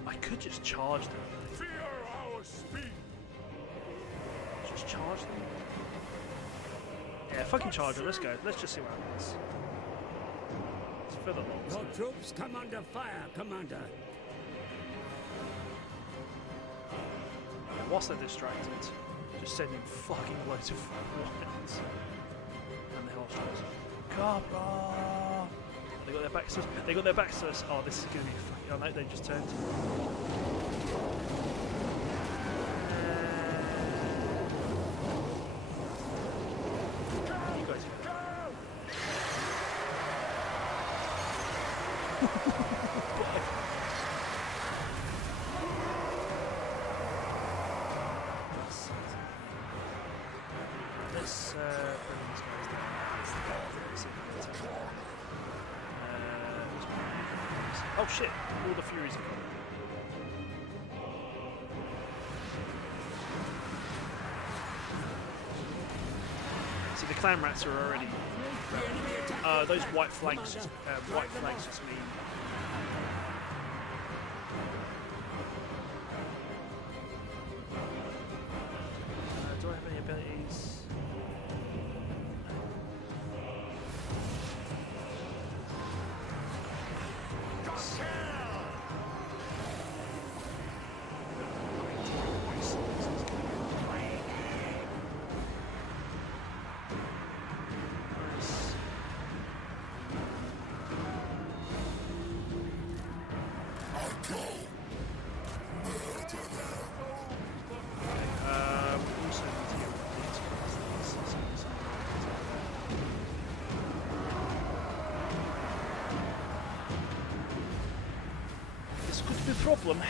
I could just charge them. Fear our speed. Just charge them? Yeah, fucking charge them. Let's go. Let's just see what happens. Let's fill the logs. Your troops come under fire, Commander. And whilst they're distracted, just send in fucking loads of Warhounds. And the Hellstrikers. Cabra! They got their backs to us. They got their backs to us. Oh, this is gonna be fucking. Oh no, they just turned. You guys go. Let's bring these guys down. See if we can attack. Oh shit! All the Furies have gone. See, the clan rats are already. Those white flanks just mean. Do I have any abilities? problem.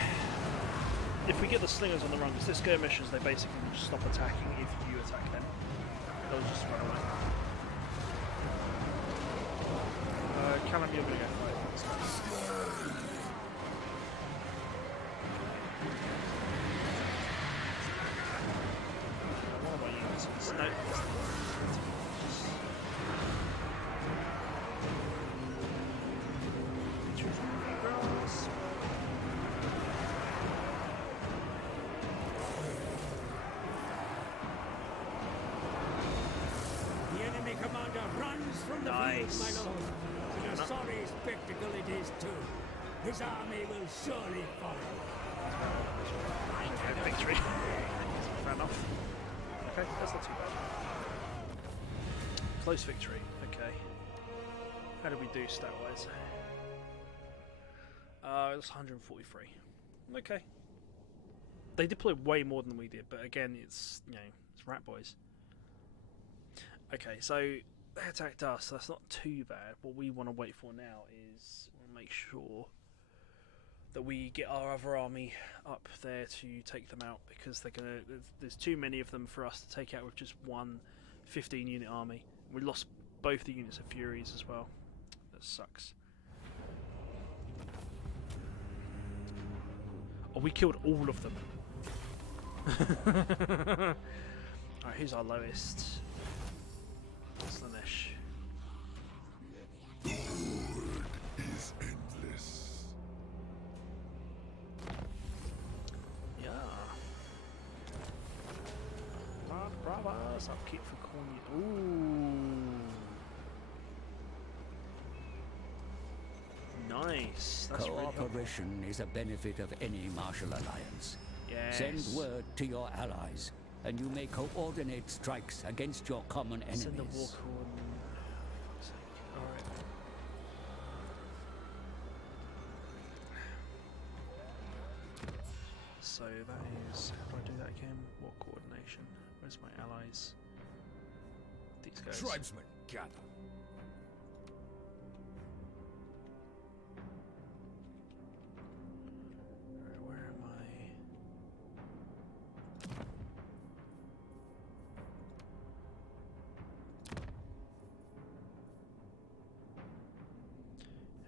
If we get the slingers on the run, because they're skirmishers, they basically just stop attacking if you attack them. They'll just run away. Callum, you're going to go fight. One of my units is... No, Nice. My lord. And a sorry spectacle it is too. His army will surely follow. Okay, victory. Fair enough. Okay, that's not too bad. Close victory. Okay. How did we do stat-wise? It was 143. Okay. They deployed way more than we did, but again, it's, you know, it's rat boys. Okay, so they attacked us, so that's not too bad. What we want to wait for now is we'll make sure that we get our other army up there to take them out, because they're gonna. There's too many of them for us to take out with just one 15-unit army. We lost both the units of Furies as well. That sucks. Oh, we killed all of them. Alright, who's our lowest? Slanesh. Good is endless. Yeah. Bravas, upkeep for Corny. Ooh. Nice. That's Cooperation is a benefit of any martial alliance. Yes. Send word to your allies, and you may coordinate strikes against your common enemies. Send a war coordinate. Alright. So that is. How do I do that again? War coordination. Where's my allies? These guys. Tribesmen, gather. Alright, where am I?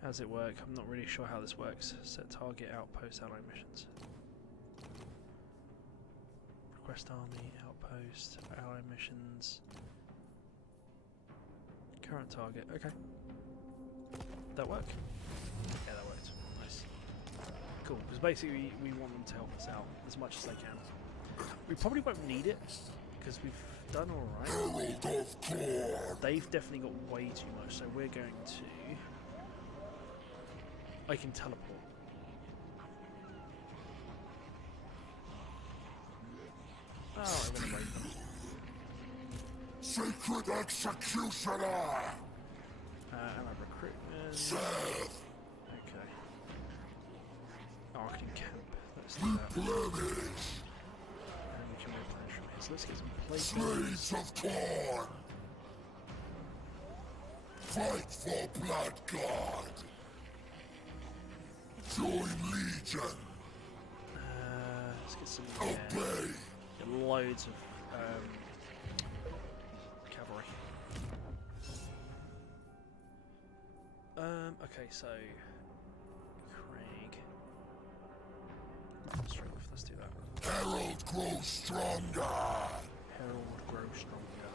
How does it work? I'm not really sure how this works. Set target, outpost, ally missions. Request army, outpost, ally missions. Current target, okay. That work? Yeah, that worked. Nice. Cool, because basically we want them to help us out as much as they can. We probably won't need it, because we've done alright. They've definitely got way too much, so we're going to... I can teleport. Oh, I want to wait them. Sacred executioner! And our recruitment. Seth! Okay. Arcane camp. Let's do that. Replenish! And we can replenish from here. So let's get some plates. Slaves of corn! Fight for Blood God! Join Legion! Let's get some. Obey! Get loads of cavalry. Okay, so Craig. Strength. Let's do that. Herald grow stronger! Herald grow stronger.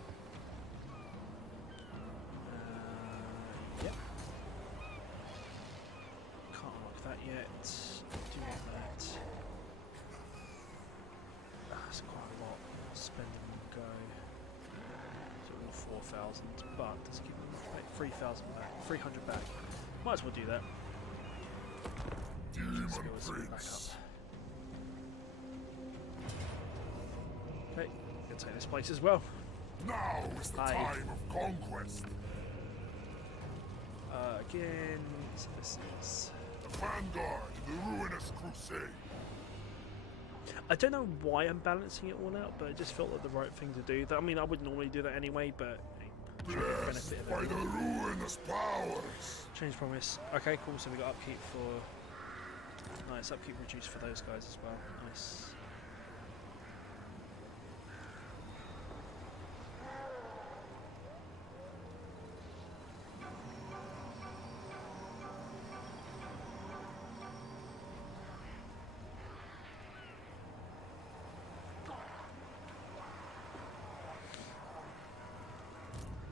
Yep. Can't unlock that yet. Do want that. That's quite a lot. Spend and go. So all 4,000, but does it give me back 3,000 back? 300 back. Might as well do that. Demon Let's go with some back Prince! up. Okay, gonna take this place as well. Now is the Aye. time of conquest! Again, so this is. The vanguard in the ruinous crusade! I don't know why I'm balancing it all out, but it just felt like the right thing to do. I mean, I would normally do that anyway, but hey, Blessed benefit by of it. the ruinous powers! Change promise. Okay, cool. So we got upkeep for Nice, upkeep reduced for those guys as well. Nice.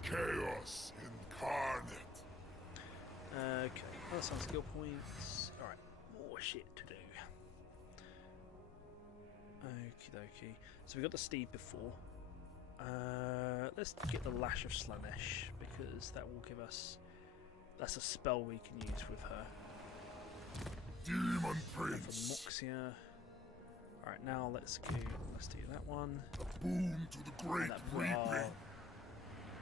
Chaos incarnate. Okay, that's some skill points. Alright, more shit to do. Okie dokie. So we got the steed before. Let's get the Lash of Slanesh, because that will give us... That's a spell we can use with her. Demon For Prince. Moxia. Alright, now let's do that one. Boon to the great And that brought our reaping.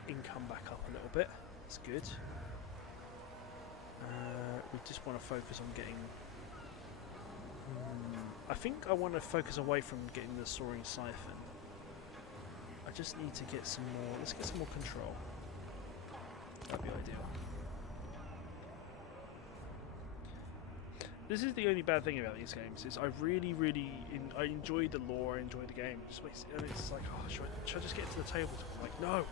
income back up a little bit. That's good. We just want to focus on getting... I think I want to focus away from getting the Soaring Siphon. I just need to get some more... Let's get some more control. That'd be ideal. This is the only bad thing about these games, is I really, I enjoy the lore, I enjoy the game. And it's like, oh, should I just get to the tabletop? I'm like, no!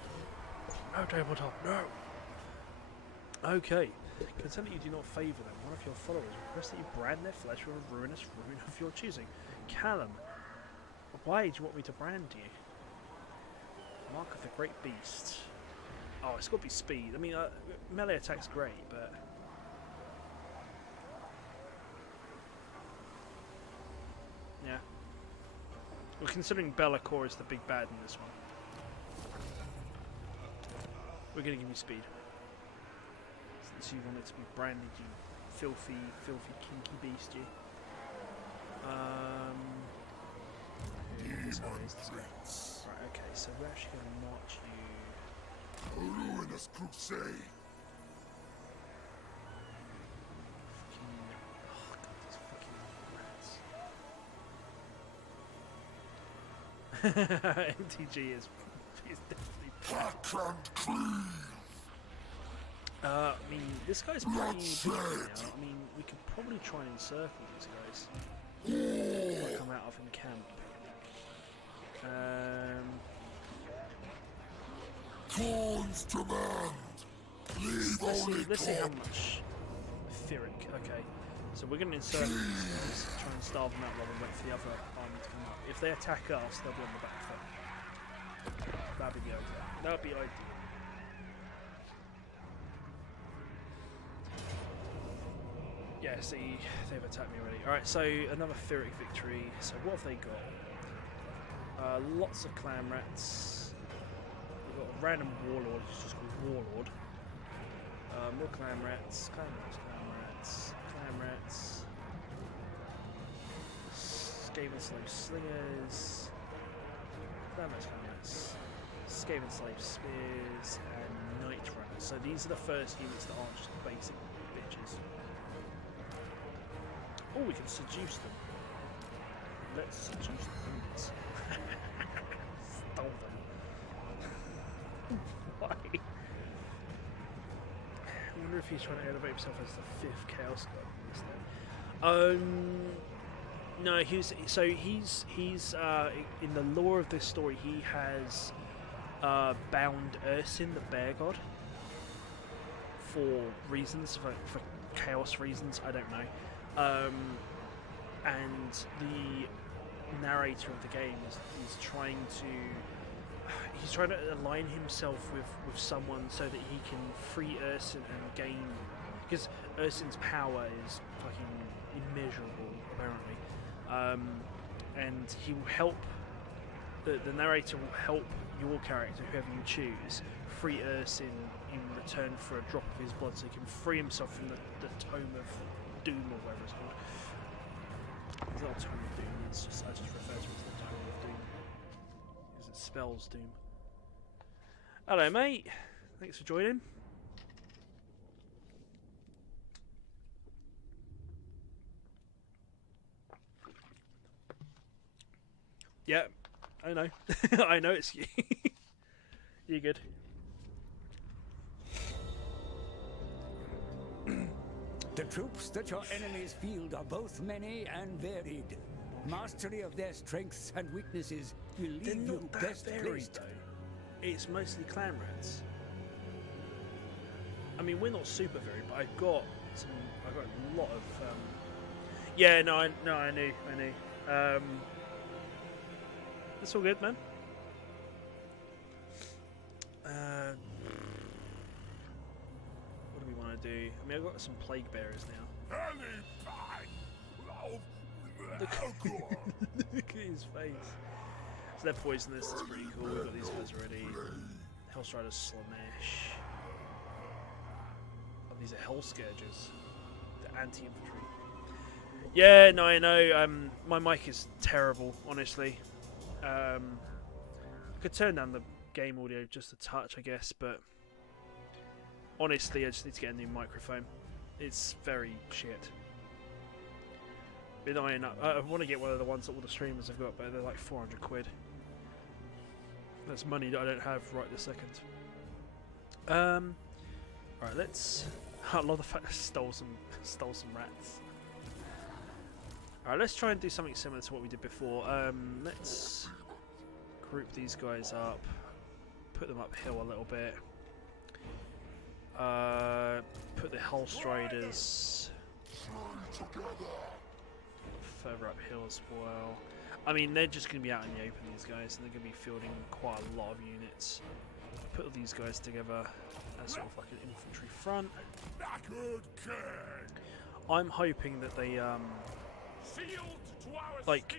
No tabletop, no! Okay. Consider that you do not favour them. One of your followers requests that you brand their flesh with a ruinous rune of your choosing. Callum, why do you want me to brand you? Mark of the Great Beast. Oh, it's got to be speed. I mean, melee attack's great, but... Yeah. Well, considering Be'lakor is the big bad in this one. We're going to give you speed. Since you want it to be branded, you filthy, kinky beast, you. This guy is this guy. Right, okay, so we're actually going to march you... A ruinous crusade. Oh god, these fucking rats. MTG is definitely... Hack and cleave. I mean, this guy's pretty big now. I mean, we could probably try and encircle these guys. What come out of in camp. Thorns demand. Leave only Let's see how talk. much Fyric. Okay, so we're going to encircle these guys, try and starve them out while we wait for the other army to come up. If they attack us, they'll be on the back foot. That'd be the idea. That'd be ideal. Yeah, see, they've attacked me already. Alright, so another Fyric victory. So what have they got? Lots of clan rats. We've got a random warlord who's just called Warlord. More clan rats. Skaven slave slingers. Clan rats. Skaven slave spears and night runners. So these are the first units that aren't just basic bitches. Oh, we can seduce them. Let's seduce the humans. Stole them. Why? I wonder if he's trying to elevate himself as the 5th Chaos God. No, he's in the lore of this story. He has bound Ursin, the Bear God, for reasons, for chaos reasons. I don't know. And the narrator of the game is trying to align himself with someone so that he can free Ursin and gain, because Ursin's power is fucking immeasurable apparently, and he will help, the narrator will help your character, whoever you choose, free Ursin in return for a drop of his blood, so he can free himself from the Tome of Doom or whatever it's called. It's not a Tome of Doom, I just refer to it as the Tome of Doom, because it spells doom. Hello mate, thanks for joining. Yeah, I know. I know it's you. You're good. The troops that your enemies field are both many and varied. Mastery of their strengths and weaknesses will They're leave not you that best varied, placed. though. It's mostly clan rats. I mean, we're not super varied, but I've got a lot of. Yeah, no, I knew. It's all good, man. What do we want to do? I mean, I've got some plague bearers now. Look at his face. So they're poisonous. That's pretty cool. We've got these guys already. Hellstriders Slanesh. Oh, these are Hell Scourges. The anti-infantry. Yeah, no, I know. My mic is terrible, honestly. I could turn down the game audio just a touch, I guess, but honestly, I just need to get a new microphone. It's very shit. But I want to get one of the ones that all the streamers have got, but they're like 400 quid. That's money that I don't have right this second. Alright, let's. I love the fact I stole some rats. Alright, let's try and do something similar to what we did before. Let's group these guys up, put them uphill a little bit. Put the Hellstriders further uphill as well. I mean, they're just going to be out in the open, these guys, and they're going to be fielding quite a lot of units. Put these guys together as sort of like an infantry front. I'm hoping that they, like,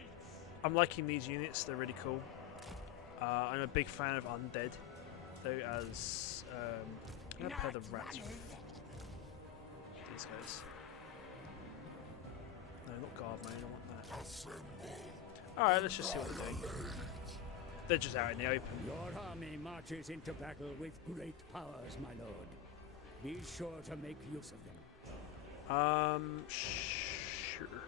I'm liking these units, they're really cool. I'm a big fan of Undead, though, as, I'm going to play the rats with these guys. No, not guard mode, I don't want that. Alright, let's just see what they're doing. They're just out in the open. Your army marches into battle with great powers, my lord. Be sure to make use of them. Sure.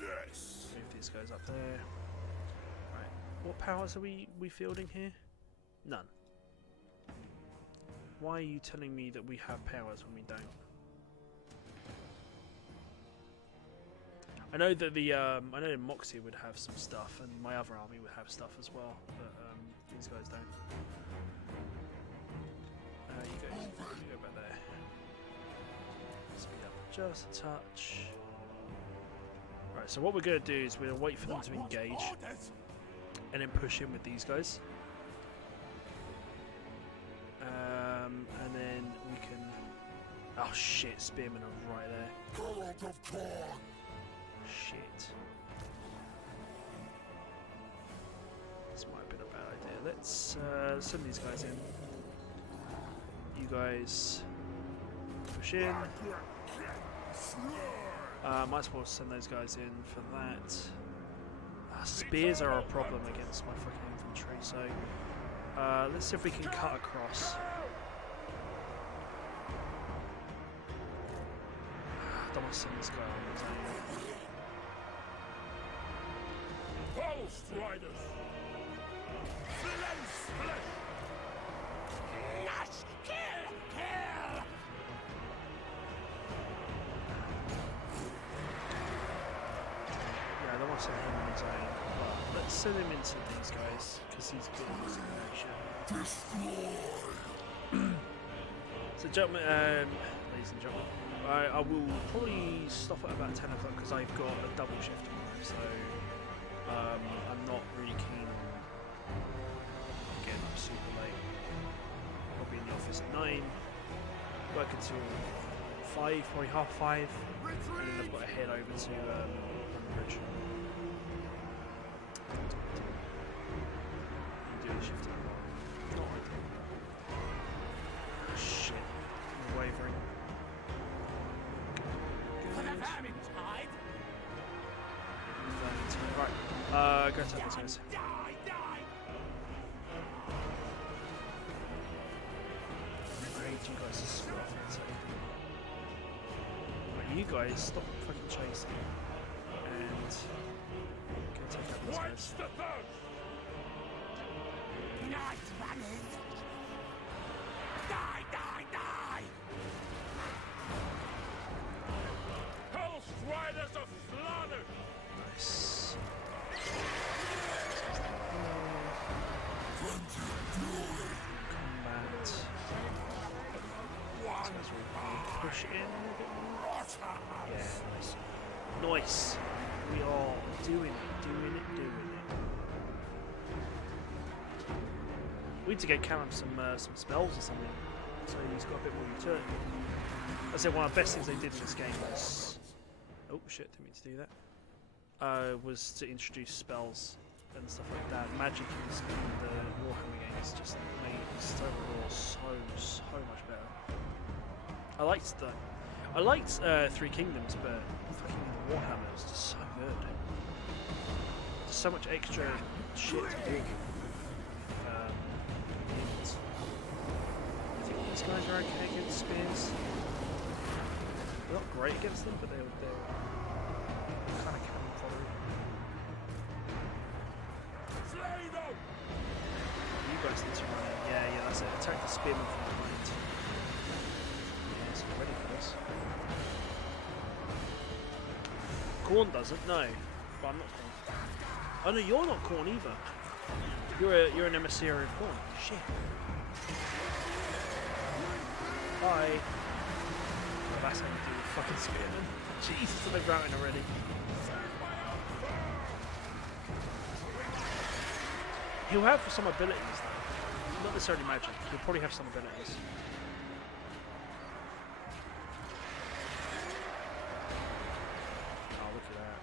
Yes. Move these guys up there. Right. What powers are we fielding here? None. Why are you telling me that we have powers when we don't? I know that I know Moxie would have some stuff, and my other army would have stuff as well, but these guys don't. You go back there. Speed up just a touch. Right, so what we're going to do is we're going to wait for them to engage, and then push in with these guys. And then we can. Oh shit! Spearmen are right there. Shit. This might have been a bad idea. Let's send these guys in. You guys push in. Might as well send those guys in for that. Spears are a problem against my fucking infantry, so let's see if we can cut across. I don't want to send this guy on his own. Hellstriders! Silence! Nash! Kill! Kill! Yeah, I don't want to send him on his own, but let's send him into these guys, because he's good at this information. So gentlemen, ladies and gentlemen, I will probably stop at about 10 o'clock because I've got a double shift tomorrow, so I'm not really keen on getting up super late. I'll be in the office at 9, work until 5, probably half 5, and then I've got to head over to London Bridge. And do the shift tomorrow. Not ideal. Shit, I'm wavering. Right, go attack these guys. I hate you guys to swap it. Right, you guys stop fucking chasing and go take out these guys. riders of slaughter! Nice. Combat. Let's push in a bit more. Yeah, nice. Nice. We are doing it. We need to get Callum some spells or something, so he's got a bit more utility. I said one of the best things they did in this game was, oh shit, didn't mean to do that. Was to introduce spells and stuff like that. Magic in the Warhammer game is just made so much better. I liked Three Kingdoms, but fucking Warhammer is just so good. There's so much extra shit to do. I think these guys are okay against spears. They're not great against them, but they're kind of cannon fodder. You guys need to run in. Yeah, that's it. Attack the spearman from behind. Yes, I'm ready for this. Khorne doesn't, no. But I'm not Khorne. Oh no, you're not Khorne either. You're an emissary of Khorne. Shit. Bye. Oh, that's how you do the fucking spearman. Jesus, they're routing already. He'll have some abilities though. Not necessarily magic. He'll probably have some abilities. Oh, look at that.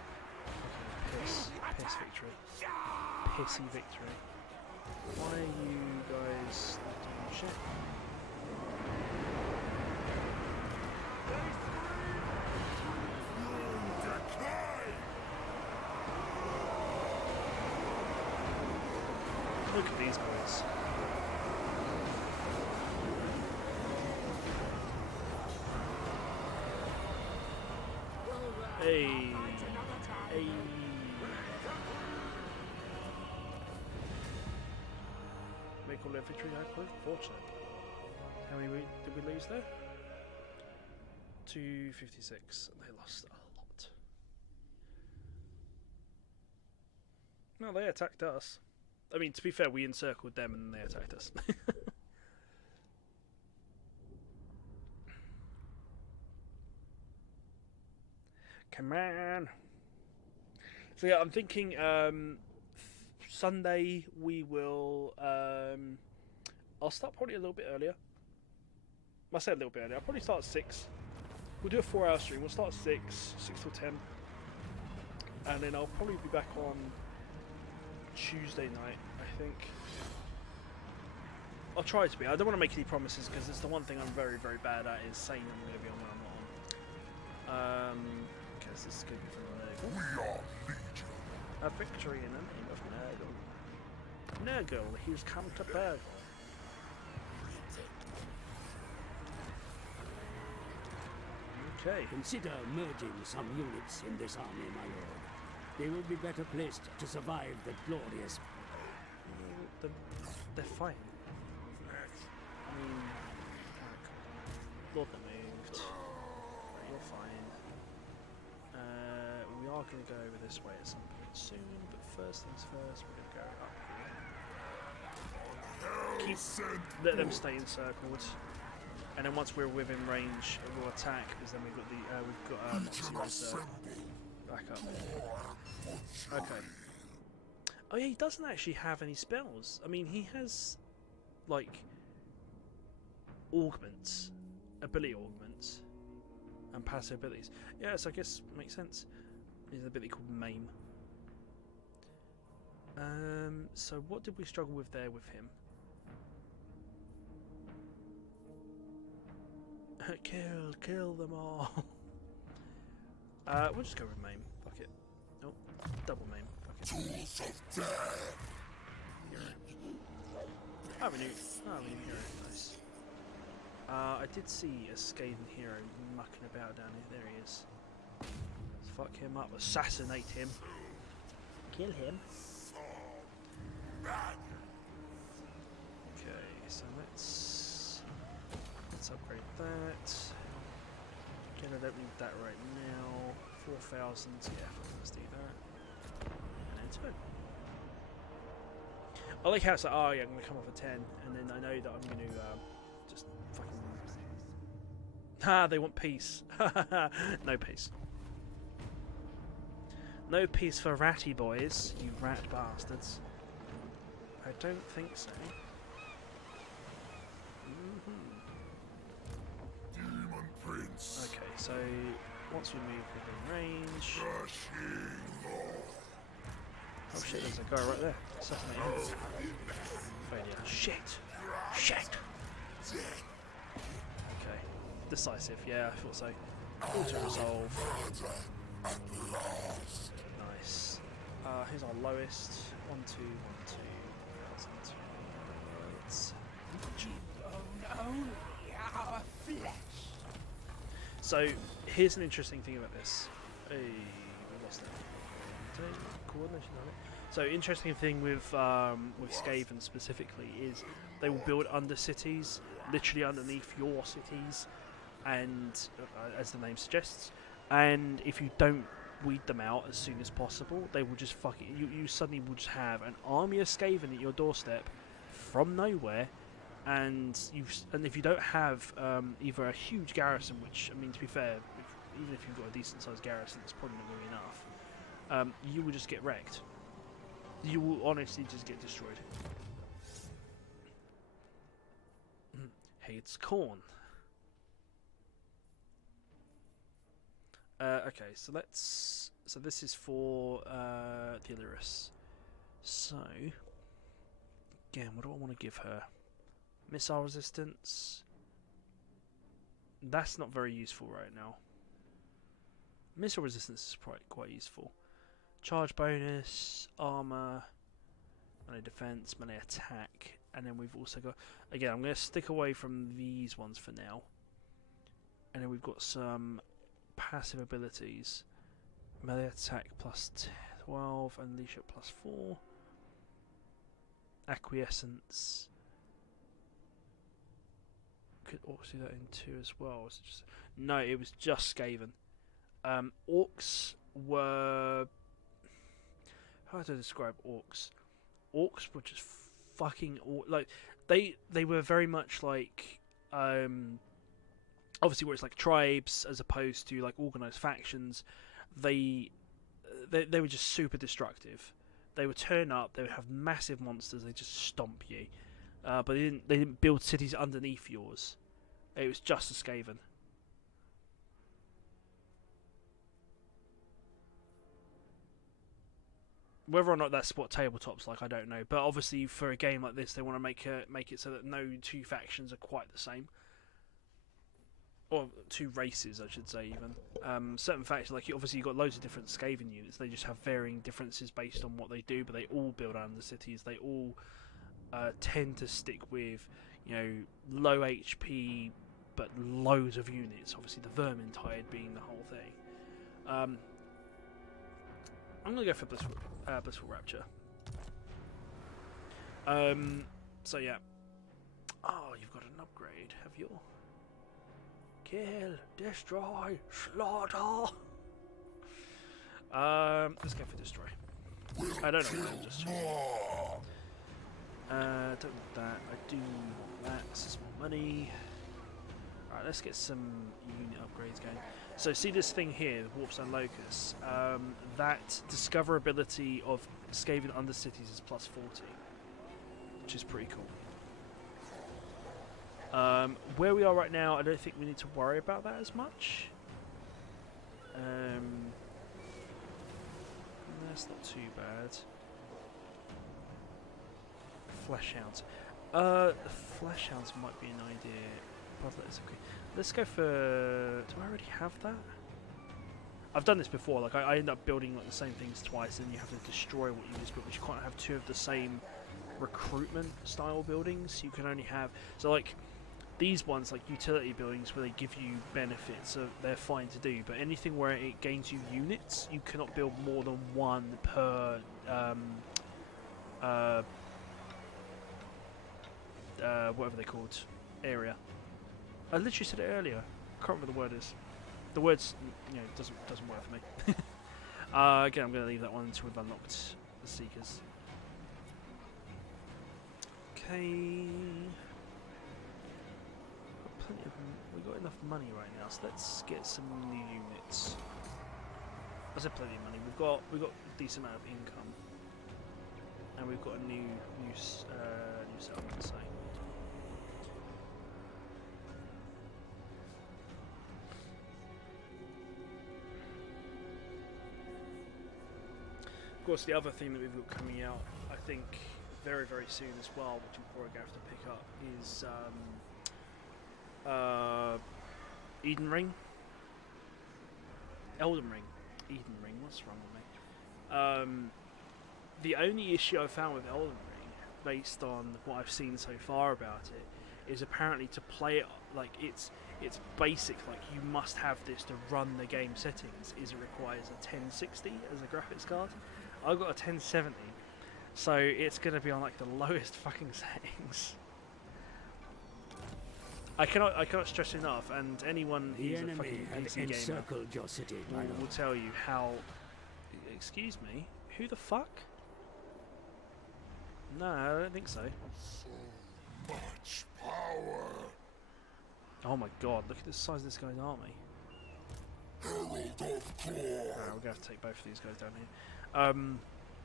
Fucking piss victory. Pissy victory. Why are you guys doing shit? Look at these boys. Hey. Make all their victory output. Fortunate. How many did we lose there? 256. They lost a lot. No, they attacked us. I mean, to be fair, we encircled them and they attacked us. Come on. So yeah, I'm thinking Sunday we will. I'll start probably a little bit earlier. I say a little bit earlier. I'll probably start at 6. We'll do a 4-hour stream. We'll start at 6 till 10, and then I'll probably be back on Tuesday night, I think. I'll try to be. I don't want to make any promises because it's the one thing I'm very, very bad at is saying I'm going to be on when I'm not on. Because this is going to be from Nurgle. We are legion. A victory in the name of Nurgle. Nurgle, he's come to Burgle. Okay. Consider merging some units in this army, my lord. They will be better placed to survive the glorious... They're fine. I mean... Lord, they moved. Right, you're fine. We are going to go over this way at some point soon, but first things first, we're going to go up here. Let them stay encircled. And then once we're within range, we'll attack, because then we've got back up. Okay. Oh yeah, he doesn't actually have any spells. I mean, he has, like, augments, ability augments, and passive abilities. Yes, I guess makes sense. He's an ability called Maim. So what did we struggle with there with him? Kill them all. We'll just go with Maim. Fuck it. Oh, double Maim. Fuck it. Tools of death. Hero. I have a new hero. Nice. I did see a Skaven hero mucking about down here. There he is. Let's fuck him up. Assassinate him. Kill him. Okay, so let's upgrade that. Again, I don't need that right now. 4,000. Yeah, let's do that. And then turn. I like how it's like, oh yeah, I'm going to come off a 10, and then I know that I'm going to just fucking... they want peace. No peace. No peace for ratty boys, you rat bastards. I don't think so. Demon Prince. Okay, so once we move within range... Oh shit, there's a guy right there. Assassinate him. Failure. Shit! Shit! Okay. Decisive, yeah, I thought so. Auto-resolve. Nice. Here's our lowest. 1, 2, 1, 2. 1,000. Let's... So, here's an interesting thing about this. Hey, we lost it. Coordination on it. So, interesting thing with Skaven specifically is they will build under cities, literally underneath your cities, and as the name suggests. And if you don't weed them out as soon as possible, they will just fuck it. You suddenly will just have an army of Skaven at your doorstep from nowhere, and if you don't have either a huge garrison, which I mean to be fair, even if you've got a decent sized garrison, it's probably not going to be enough. You will just get wrecked. You will honestly just get destroyed. Hates corn. Okay, so let's. So this is for the Illyrus. So again, what do I want to give her? Missile resistance. That's not very useful right now. Missile resistance is quite useful. Charge bonus, armor, melee defense, melee attack, and then we've also got. Again, I'm going to stick away from these ones for now. And then we've got some passive abilities. Melee attack plus 12, unleash it plus 4. Acquiescence. Could orcs do that in 2 as well? Was it just, no, it was just Skaven. Orcs were... How do I describe orcs? Orcs were just fucking... like, they were very much like... obviously where it's like tribes as opposed to like organised factions. They were just super destructive. They would turn up, they would have massive monsters, they just stomp you. But they didn't build cities underneath yours. It was just a Skaven. Whether or not that's what tabletop's like, I don't know. But obviously, for a game like this, they want to make it so that no two factions are quite the same, or two races, I should say. Even certain factions, like obviously you've got loads of different Skaven units. They just have varying differences based on what they do, but they all build under cities. They all tend to stick with, you know, low HP but loads of units. Obviously, the Vermintide being the whole thing. I'm gonna go for Blissful Rapture. So yeah. Oh, you've got an upgrade, have you? Kill, destroy, slaughter. Let's go for destroy. I don't know what I'm just. Don't want that. I do want that. This is more money. Alright, let's get some unit upgrades going. So see this thing here, the Warpstone Locust. That discoverability of Skaven Undercities is plus 40, which is pretty cool. Where we are right now, I don't think we need to worry about that as much. That's not too bad. Fleshhounds. Fleshhounds might be an idea. But that's okay. Let's go for... Do I already have that? I've done this before. Like I end up building like the same things twice, and you have to destroy what you just built. But you can't have two of the same recruitment style buildings. You can only have... So like these ones, like utility buildings, where they give you benefits, they're fine to do. But anything where it gains you units, you cannot build more than one per... whatever they're called, area. I literally said it earlier. I can't remember the word is. The words, doesn't work for me. Again, I'm going to leave that one until we've unlocked the Seekers. Okay. We've got enough money right now, so let's get some new units. I said plenty of money. We've got a decent amount of income, and we've got a new settlement. So. Of course, the other thing that we've got coming out, I think, very, very soon as well, which we're probably going to have to pick up, is Eden Ring. Elden Ring. Eden Ring, what's wrong with me? The only issue I've found with Elden Ring, based on what I've seen so far about it, is apparently to play it like it's basic, like you must have this to run the game settings, is it requires a 1060 as a graphics card. I've got a 1070, so it's going to be on like the lowest fucking settings. I cannot stress enough, and anyone who's a fucking PC gamer your city, will tell you how. Excuse me, who the fuck? No, I don't think so. So much power. Oh my god, look at the size of this guy's army. Herald of Core. We're going to have to take both of these guys down here.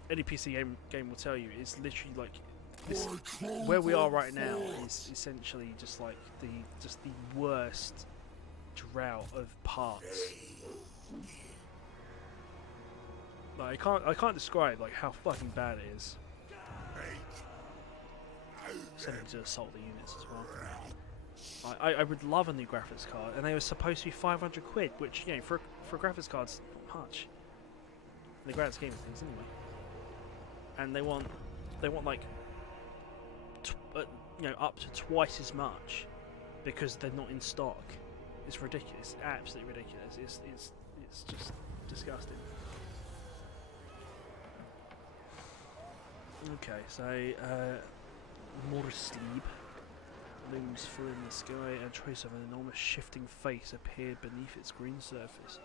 Any PC game will tell you, it's literally like this. Where we are right now is essentially just like the worst drought of parts. Like I can't describe like how fucking bad it is. Something to assault the units as well. I would love a new graphics card, and they were supposed to be 500 quid, which for graphics cards not much. In the grand scheme of things, anyway. And they want like up to twice as much because they're not in stock. It's ridiculous, absolutely ridiculous. It's just disgusting. Okay, so more sleep looms full in the sky, and a trace of an enormous shifting face appeared beneath its green surface.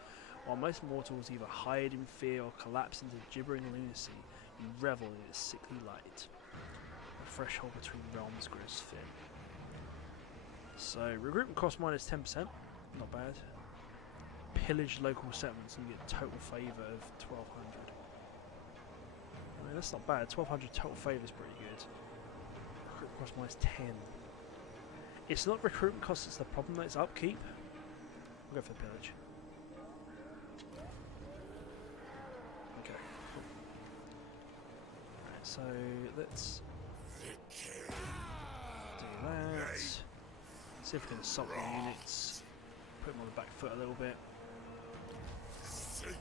While most mortals either hide in fear or collapse into gibbering lunacy, you revel in its sickly light. The threshold between realms grows thin. So, recruitment cost minus 10%, not bad. Pillage local settlements and you get total favour of 1200. I mean, that's not bad. 1200 total favour is pretty good. Recruitment cost minus 10. It's not recruitment cost, it's the problem, it's upkeep. We'll go for the pillage. Okay. Right, so let's do that. See if we can assault the units. Put them on the back foot a little bit.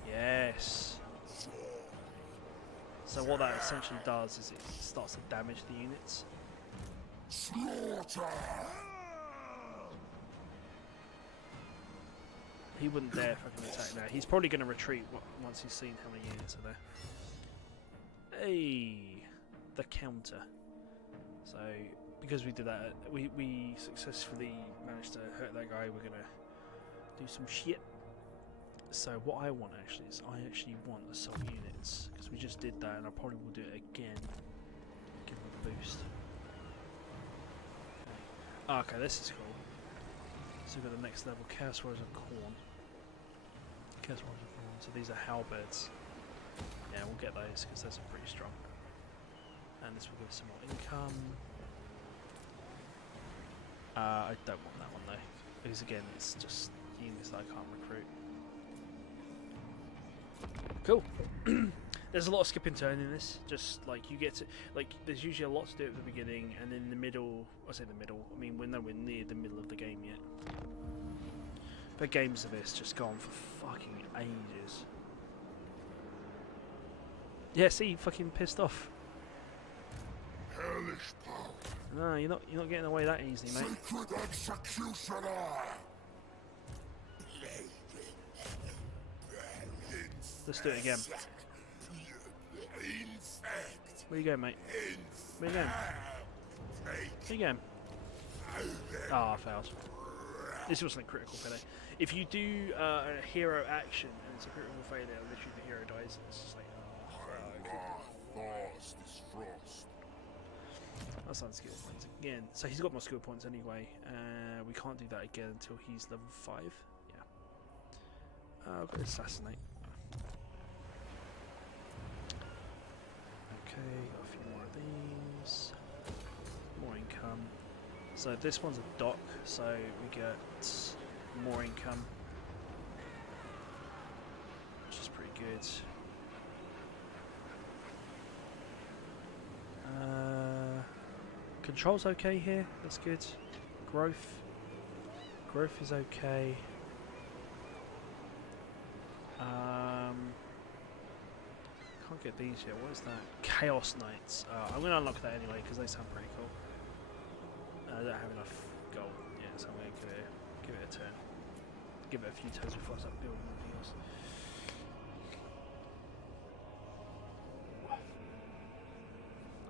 Yes. So what that essentially does is it starts to damage the units. Slaughter. He wouldn't dare fucking attack now. He's probably going to retreat once he's seen how many units are there. Hey, the counter. So because we did that, we successfully managed to hurt that guy. We're going to do some shit. So what I want actually is I actually want assault units, because we just did that and I probably will do it again. Give them a boost. Okay, this is cool. So we've got the next level, Chaos Warriors of Corn. Chaos Warriors of Corn, so these are halberds. Yeah, we'll get those because those are pretty strong. And this will give us some more income. I don't want that one though, because again it's just units that I can't recruit. Cool. There's a lot of skip and turn in this. Just like you get to, like, there's usually a lot to do at the beginning, and in the middle. I say the middle. I mean, we're nowhere near the middle of the game yet. But games of this just go on for fucking ages. Yeah, see, fucking pissed off. Hellish power. No, you're not getting away that easily, mate. Sacred executioner. Let's do it again. Where you going, mate? Where you going? Where you going? Ah, I failed. This wasn't a critical failure. If you do a hero action and it's a critical failure, literally the hero dies. It's just like, Frost is frost. that's on skill points again. So he's got more skill points anyway. We can't do that again until he's level 5. Yeah. I've got to assassinate. Okay, got a few more of these. More income. So this one's a dock, so we get more income, which is pretty good. Control's okay here, that's good. Growth is okay. Can't get these yet. What is that? Chaos Knights. I'm going to unlock that anyway because they sound pretty cool. I don't have enough gold yet, so I'm going to give it a turn. Give it a few turns before I start building anything else.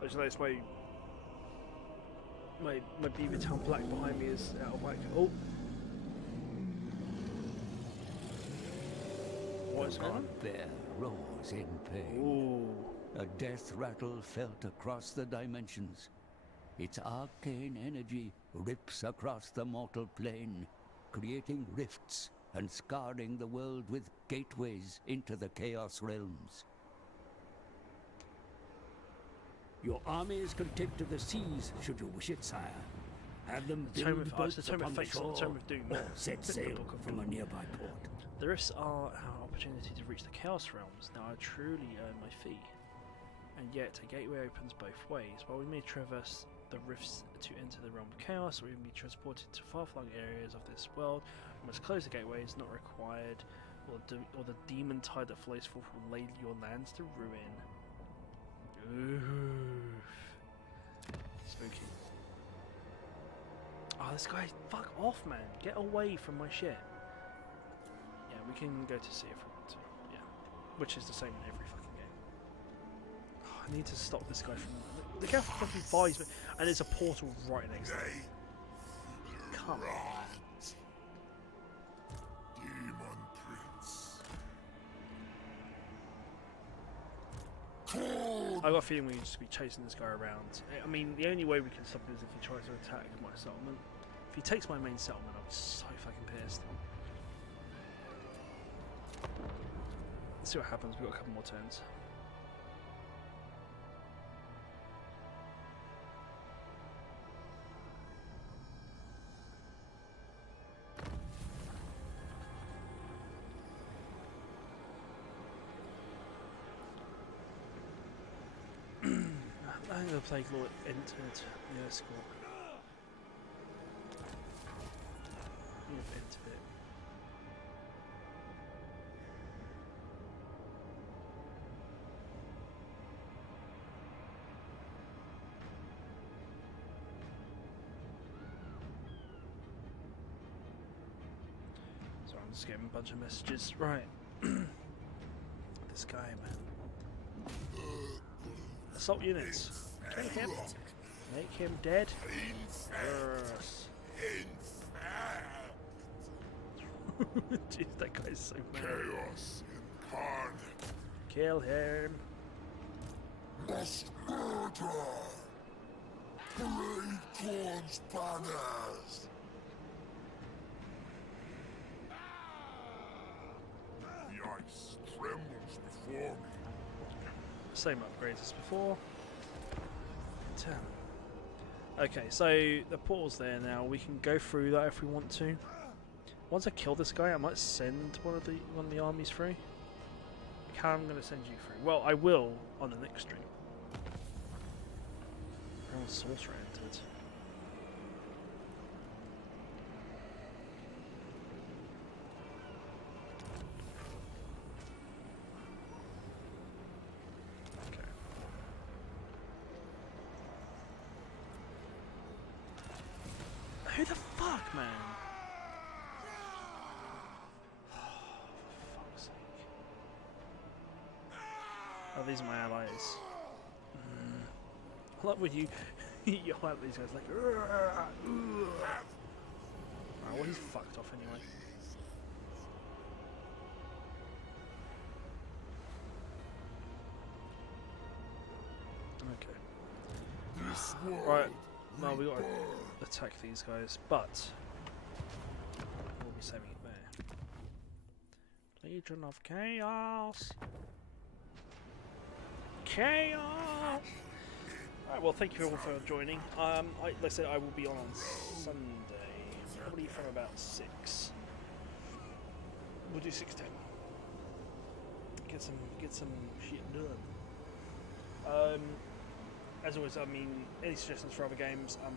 I just noticed my Beaver Town Black behind me is out of whack. Oh! What's going on? Bear rose in pain. Ooh. A death rattle felt across the dimensions. Its arcane energy rips across the mortal plane, creating rifts and scarring the world with gateways into the Chaos Realms. Your armies can take to the seas should you wish it, sire. Have them build boats upon the shore, or set sail from a nearby port. The rifts are our opportunity to reach the Chaos Realms. Now I truly earn my fee. And yet, a gateway opens both ways. While we may traverse the rifts to enter the realm of chaos, or we may be transported to far-flung areas of this world, we must close the gateways, not required, or the demon tide that flows forth will lay your lands to ruin. Ooh. Spooky. Oh, this guy, fuck off, man. Get away from my shit. Yeah, we can go to sea if we want to. Yeah. Which is the same in every fucking game. Oh, I need to stop this guy from... Look how fucking far he's... And there's a portal right next to him. Come on. Demon Prince. I got a feeling we can just be chasing this guy around. I mean, the only way we can stop him is if he tries to attack my settlement. If he takes my main settlement, I'm so fucking pissed. Let's see what happens. We've got a couple more turns. I think the Plague Lord entered the escort. You've entered it. So I'm just getting a bunch of messages. Right. This guy, man. Assault units. Kill him. Make him dead. Yes. Jeez, that guy's so mad. Chaos incarnate. Kill him. Must murder. Parade Corn's banners. The ice trembles before me. Same upgrades as before. 10. Okay, so the portal's there now. We can go through that if we want to. Once I kill this guy, I might send one of the armies through. How I'm going to send you through? Well, I will on the next stream. Realm Sorcerer entered. Who the fuck, man? Oh, for fuck's sake. Oh, these are my allies. I love when you yell at these guys like, oh, well, he's fucked off anyway. Okay. This world Right. Well, we will got to burn. attack these guys, but we'll be saving it there. Legion of Chaos. Chaos. Alright, well, thank you all for joining. Like I said, I will be on Sunday, probably from about 6. We'll do 6:10. Get some shit done. As always, I mean, any suggestions for other games, I'm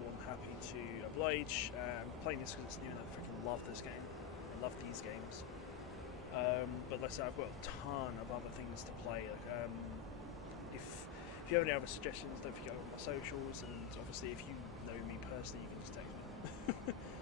more than happy to oblige. I'm playing this because it's new and I freaking love this game. I love these games. But like I said, I've got a ton of other things to play. Like, if you have any other suggestions, don't forget on my socials, and obviously if you know me personally, you can